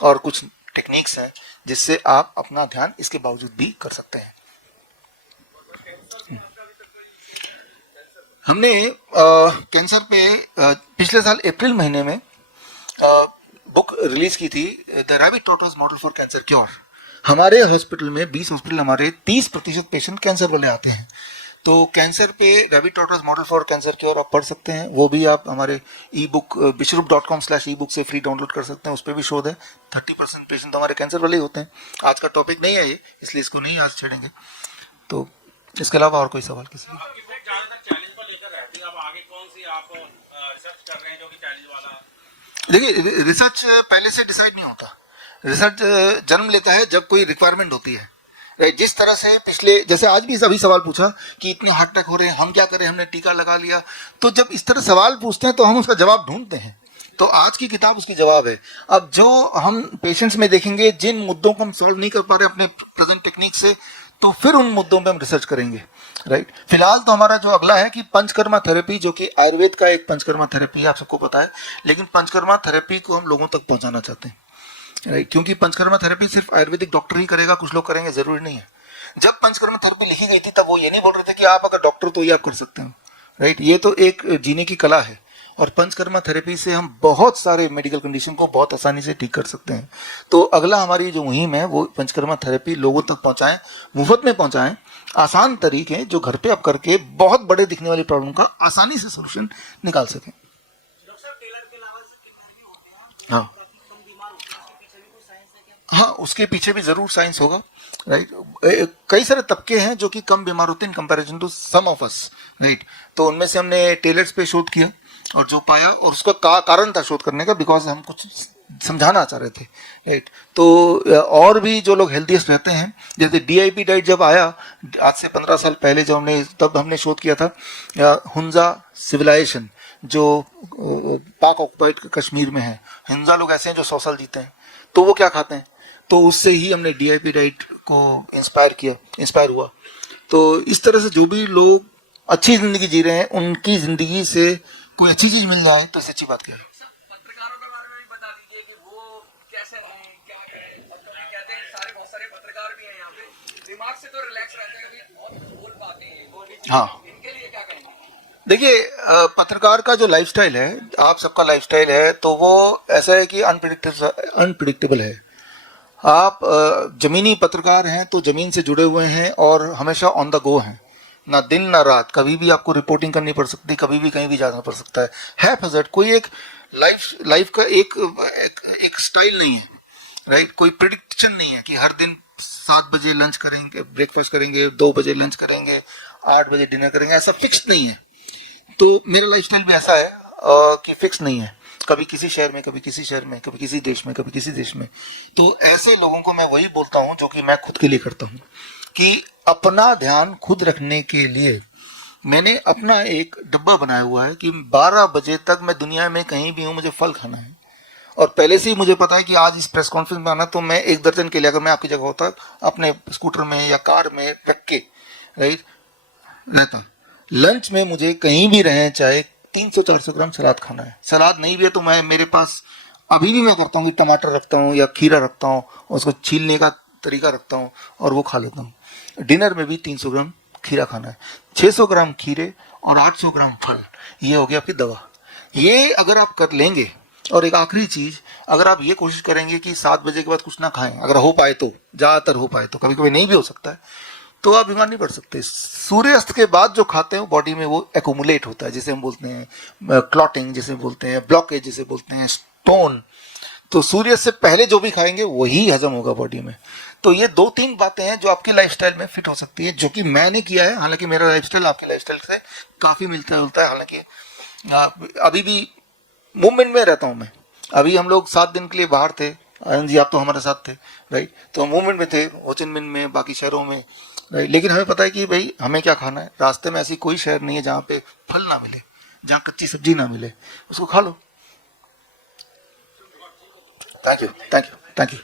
और कुछ टेक्निक्स है जिससे आप अपना ध्यान इसके बावजूद भी कर सकते हैं। हमने कैंसर पे पिछले साल अप्रैल महीने में बुक रिलीज की थी, the rabbit tortoise model for cancer cure. हमारे हॉस्पिटल में 20 हॉस्पिटल हमारे 30% पेशेंट कैंसर वाले आते हैं। तो कैंसर पे rabbit tortoise model for cancer cure आप पढ़ सकते हैं। वो भी आप हमारे ई बुक विश्वरूप.com/ebook से फ्री डाउनलोड कर सकते हैं। उस पर भी शोध है। 30% पेशेंट तो हमारे कैंसर वाले ही होते हैं। आज का टॉपिक नहीं है ये, इसलिए इसको नहीं आज छेड़ेंगे। तो इसके अलावा और कोई सवाल किसी का? देखिए, रिसर्च पहले से डिसाइड नहीं होता। रिसर्च जन्म लेता है जब कोई रिक्वायरमेंट होती है, राइट। जिस तरह से पिछले, जैसे आज भी सभी सवाल पूछा कि इतने हार्ट अटैक हो रहे हैं, हम क्या करें, हमने टीका लगा लिया। तो जब इस तरह सवाल पूछते हैं तो हम उसका जवाब ढूंढते हैं। तो आज की किताब उसकी जवाब है। अब जो हम पेशेंट्स में देखेंगे, जिन मुद्दों को हम सॉल्व नहीं कर पा रहे अपने प्रेजेंट टेक्निक से, तो फिर उन मुद्दों पे हम रिसर्च करेंगे, राइट। फिलहाल तो हमारा जो अगला है कि पंचकर्मा थेरेपी, जो कि आयुर्वेद का एक पंचकर्मा थेरेपी है, आप सबको पता है। लेकिन पंचकर्मा थेरेपी को हम लोगों तक पहुंचाना चाहते हैं, राइट। क्योंकि पंचकर्मा थेरेपी सिर्फ आयुर्वेदिक डॉक्टर ही करेगा, कुछ लोग करेंगे, जरूरी नहीं है। जब पंचकर्मा थेरेपी लिखी गई थी तब वो ये नहीं बोल रहे थे कि आप अगर डॉक्टर तो ये आप कर सकते हो, राइट। ये तो एक जीने की कला है, और पंचकर्मा थेरेपी से हम बहुत सारे मेडिकल कंडीशन को बहुत आसानी से ठीक कर सकते हैं। तो अगला हमारी जो मुहिम है वो पंचकर्मा थेरेपी लोगों तक पहुंचाएं, मुफ्त में पहुंचाएं, आसान तरीके जो घर पे आप करके बहुत बड़े दिखने वाली प्रॉब्लम का आसानी से सोल्यूशन निकाल सकें। हाँ, हाँ, उसके पीछे भी जरूर साइंस होगा, राइट। कई सारे तबके हैं जो कि कम बीमार होते हैं in comparison to some of us, right. तो उनमें से हमने टेलर्स पे शोध किया और जो पाया, और उसका कारण था शोध करने का, बिकॉज हम कुछ समझाना चाह रहे थे, राइट। तो और भी जो लोग हेल्थीएस्ट रहते हैं, जैसे डीआईपी डाइट जब आया आज से 15 साल पहले, तब हमने शोध किया था हुंजा सिविलाइजेशन, जो पाक ऑक्युपाइड कश्मीर में है। हुंजा लोग ऐसे हैं जो 100 साल जीते हैं, तो वो क्या खाते हैं, तो उससे ही हमने डीआईपी डाइट को इंस्पायर हुआ। तो इस तरह से जो भी लोग अच्छी जिंदगी जी रहे हैं, उनकी जिंदगी से कोई अच्छी चीज मिल जाए तो इससे अच्छी बात क्या है। पत्रकारों के बारे में भी बता दीजिए कि वो कैसे हैं, क्या करें। कहते हैं सारे बहुत सारे पत्रकार भी हैं यहाँ पे, दिमाग से तो रिलैक्स रहते हैं, कभी बहुत बोल पाते हैं। हाँ, इनके लिए क्या कहेंगे? देखिए, पत्रकार का जो लाइफस्टाइल है, आप सबका लाइफस्टाइल है, तो वो ऐसा है कि अनप्रिडिक्टेबल है। आप जमीनी पत्रकार हैं तो जमीन से जुड़े हुए हैं और हमेशा ऑन द गो हैं, ना दिन ना रात, कभी भी आपको रिपोर्टिंग करनी पड़ सकती है, कभी भी कहीं भी जाना पड़ सकता है फजट। कोई एक लाइफ का एक स्टाइल नहीं है, राइट। कोई प्रिडिक्शन नहीं है कि हर दिन 7 बजे लंच करेंगे, ब्रेकफास्ट करेंगे, 2 बजे लंच करेंगे, 8 बजे डिनर करेंगे, ऐसा फिक्स नहीं है। तो मेरा लाइफस्टाइल भी ऐसा है कि फिक्स नहीं है, कभी किसी शहर में, कभी किसी शहर में, कभी किसी देश में, कभी किसी देश में। तो ऐसे लोगों को मैं वही बोलता हूं जो कि मैं खुद के लिए करता हूं, कि अपना ध्यान खुद रखने के लिए मैंने अपना एक डब्बा बनाया हुआ है कि 12 बजे तक मैं दुनिया में कहीं भी हूं, मुझे फल खाना है। और पहले से ही मुझे पता है कि आज इस प्रेस कॉन्फ्रेंस में आना, तो मैं 1 दर्जन के लिए, अगर मैं आपकी जगह होता, अपने स्कूटर में या कार में रख के, राइट, रहता। लंच में मुझे कहीं भी रहे, चाहे 300-400 ग्राम सलाद खाना है। सलाद नहीं भी है तो मैं, मेरे पास अभी भी मैं करता हूँ कि टमाटर रखता हूँ या खीरा रखता हूँ, उसको छीलने का तरीका रखता हूँ और वो खा लेता हूँ। डिनर में भी 300 ग्राम खीरा खाना है, 600 ग्राम खीरे और 800 ग्राम फल। ये हो गया आपकी दवा। ये अगर आप कर लेंगे, और एक आखिरी चीज, अगर आप ये कोशिश करेंगे कि 7 बजे के बाद कुछ ना खाएं, अगर हो पाए तो, ज्यादातर हो पाए तो, कभी कभी नहीं भी हो सकता है, तो आप बीमार नहीं पड़ सकते। सूर्यास्त के बाद जो खाते हैं बॉडी में वो एक्यूमुलेट होता है, जिसे हम बोलते हैं क्लॉटिंग, जिसे बोलते हैं ब्लॉकेज, जिसे बोलते हैं स्टोन। तो सूर्य से पहले जो भी खाएंगे वही हजम होगा बॉडी में। तो ये 2-3 बातें हैं जो आपकी लाइफस्टाइल में फिट हो सकती है, जो कि मैंने किया है। हालांकि मेरा लाइफस्टाइल आपके लाइफस्टाइल से काफी मिलता जुलता है। हालांकि अभी भी मूवमेंट में रहता हूं मैं। अभी हम लोग 7 दिन के लिए बाहर थे, आनंद जी आप तो हमारे साथ थे, राइट। तो हम मूवमेंट में थे, होचिनमिन में, बाकी शहरों में, राइट। लेकिन हमें पता है कि भाई हमें क्या खाना है। रास्ते में ऐसी कोई शहर नहीं है जहाँ पे फल ना मिले, जहाँ कच्ची सब्जी ना मिले, उसको खा लो। Thank you, thank you, thank you.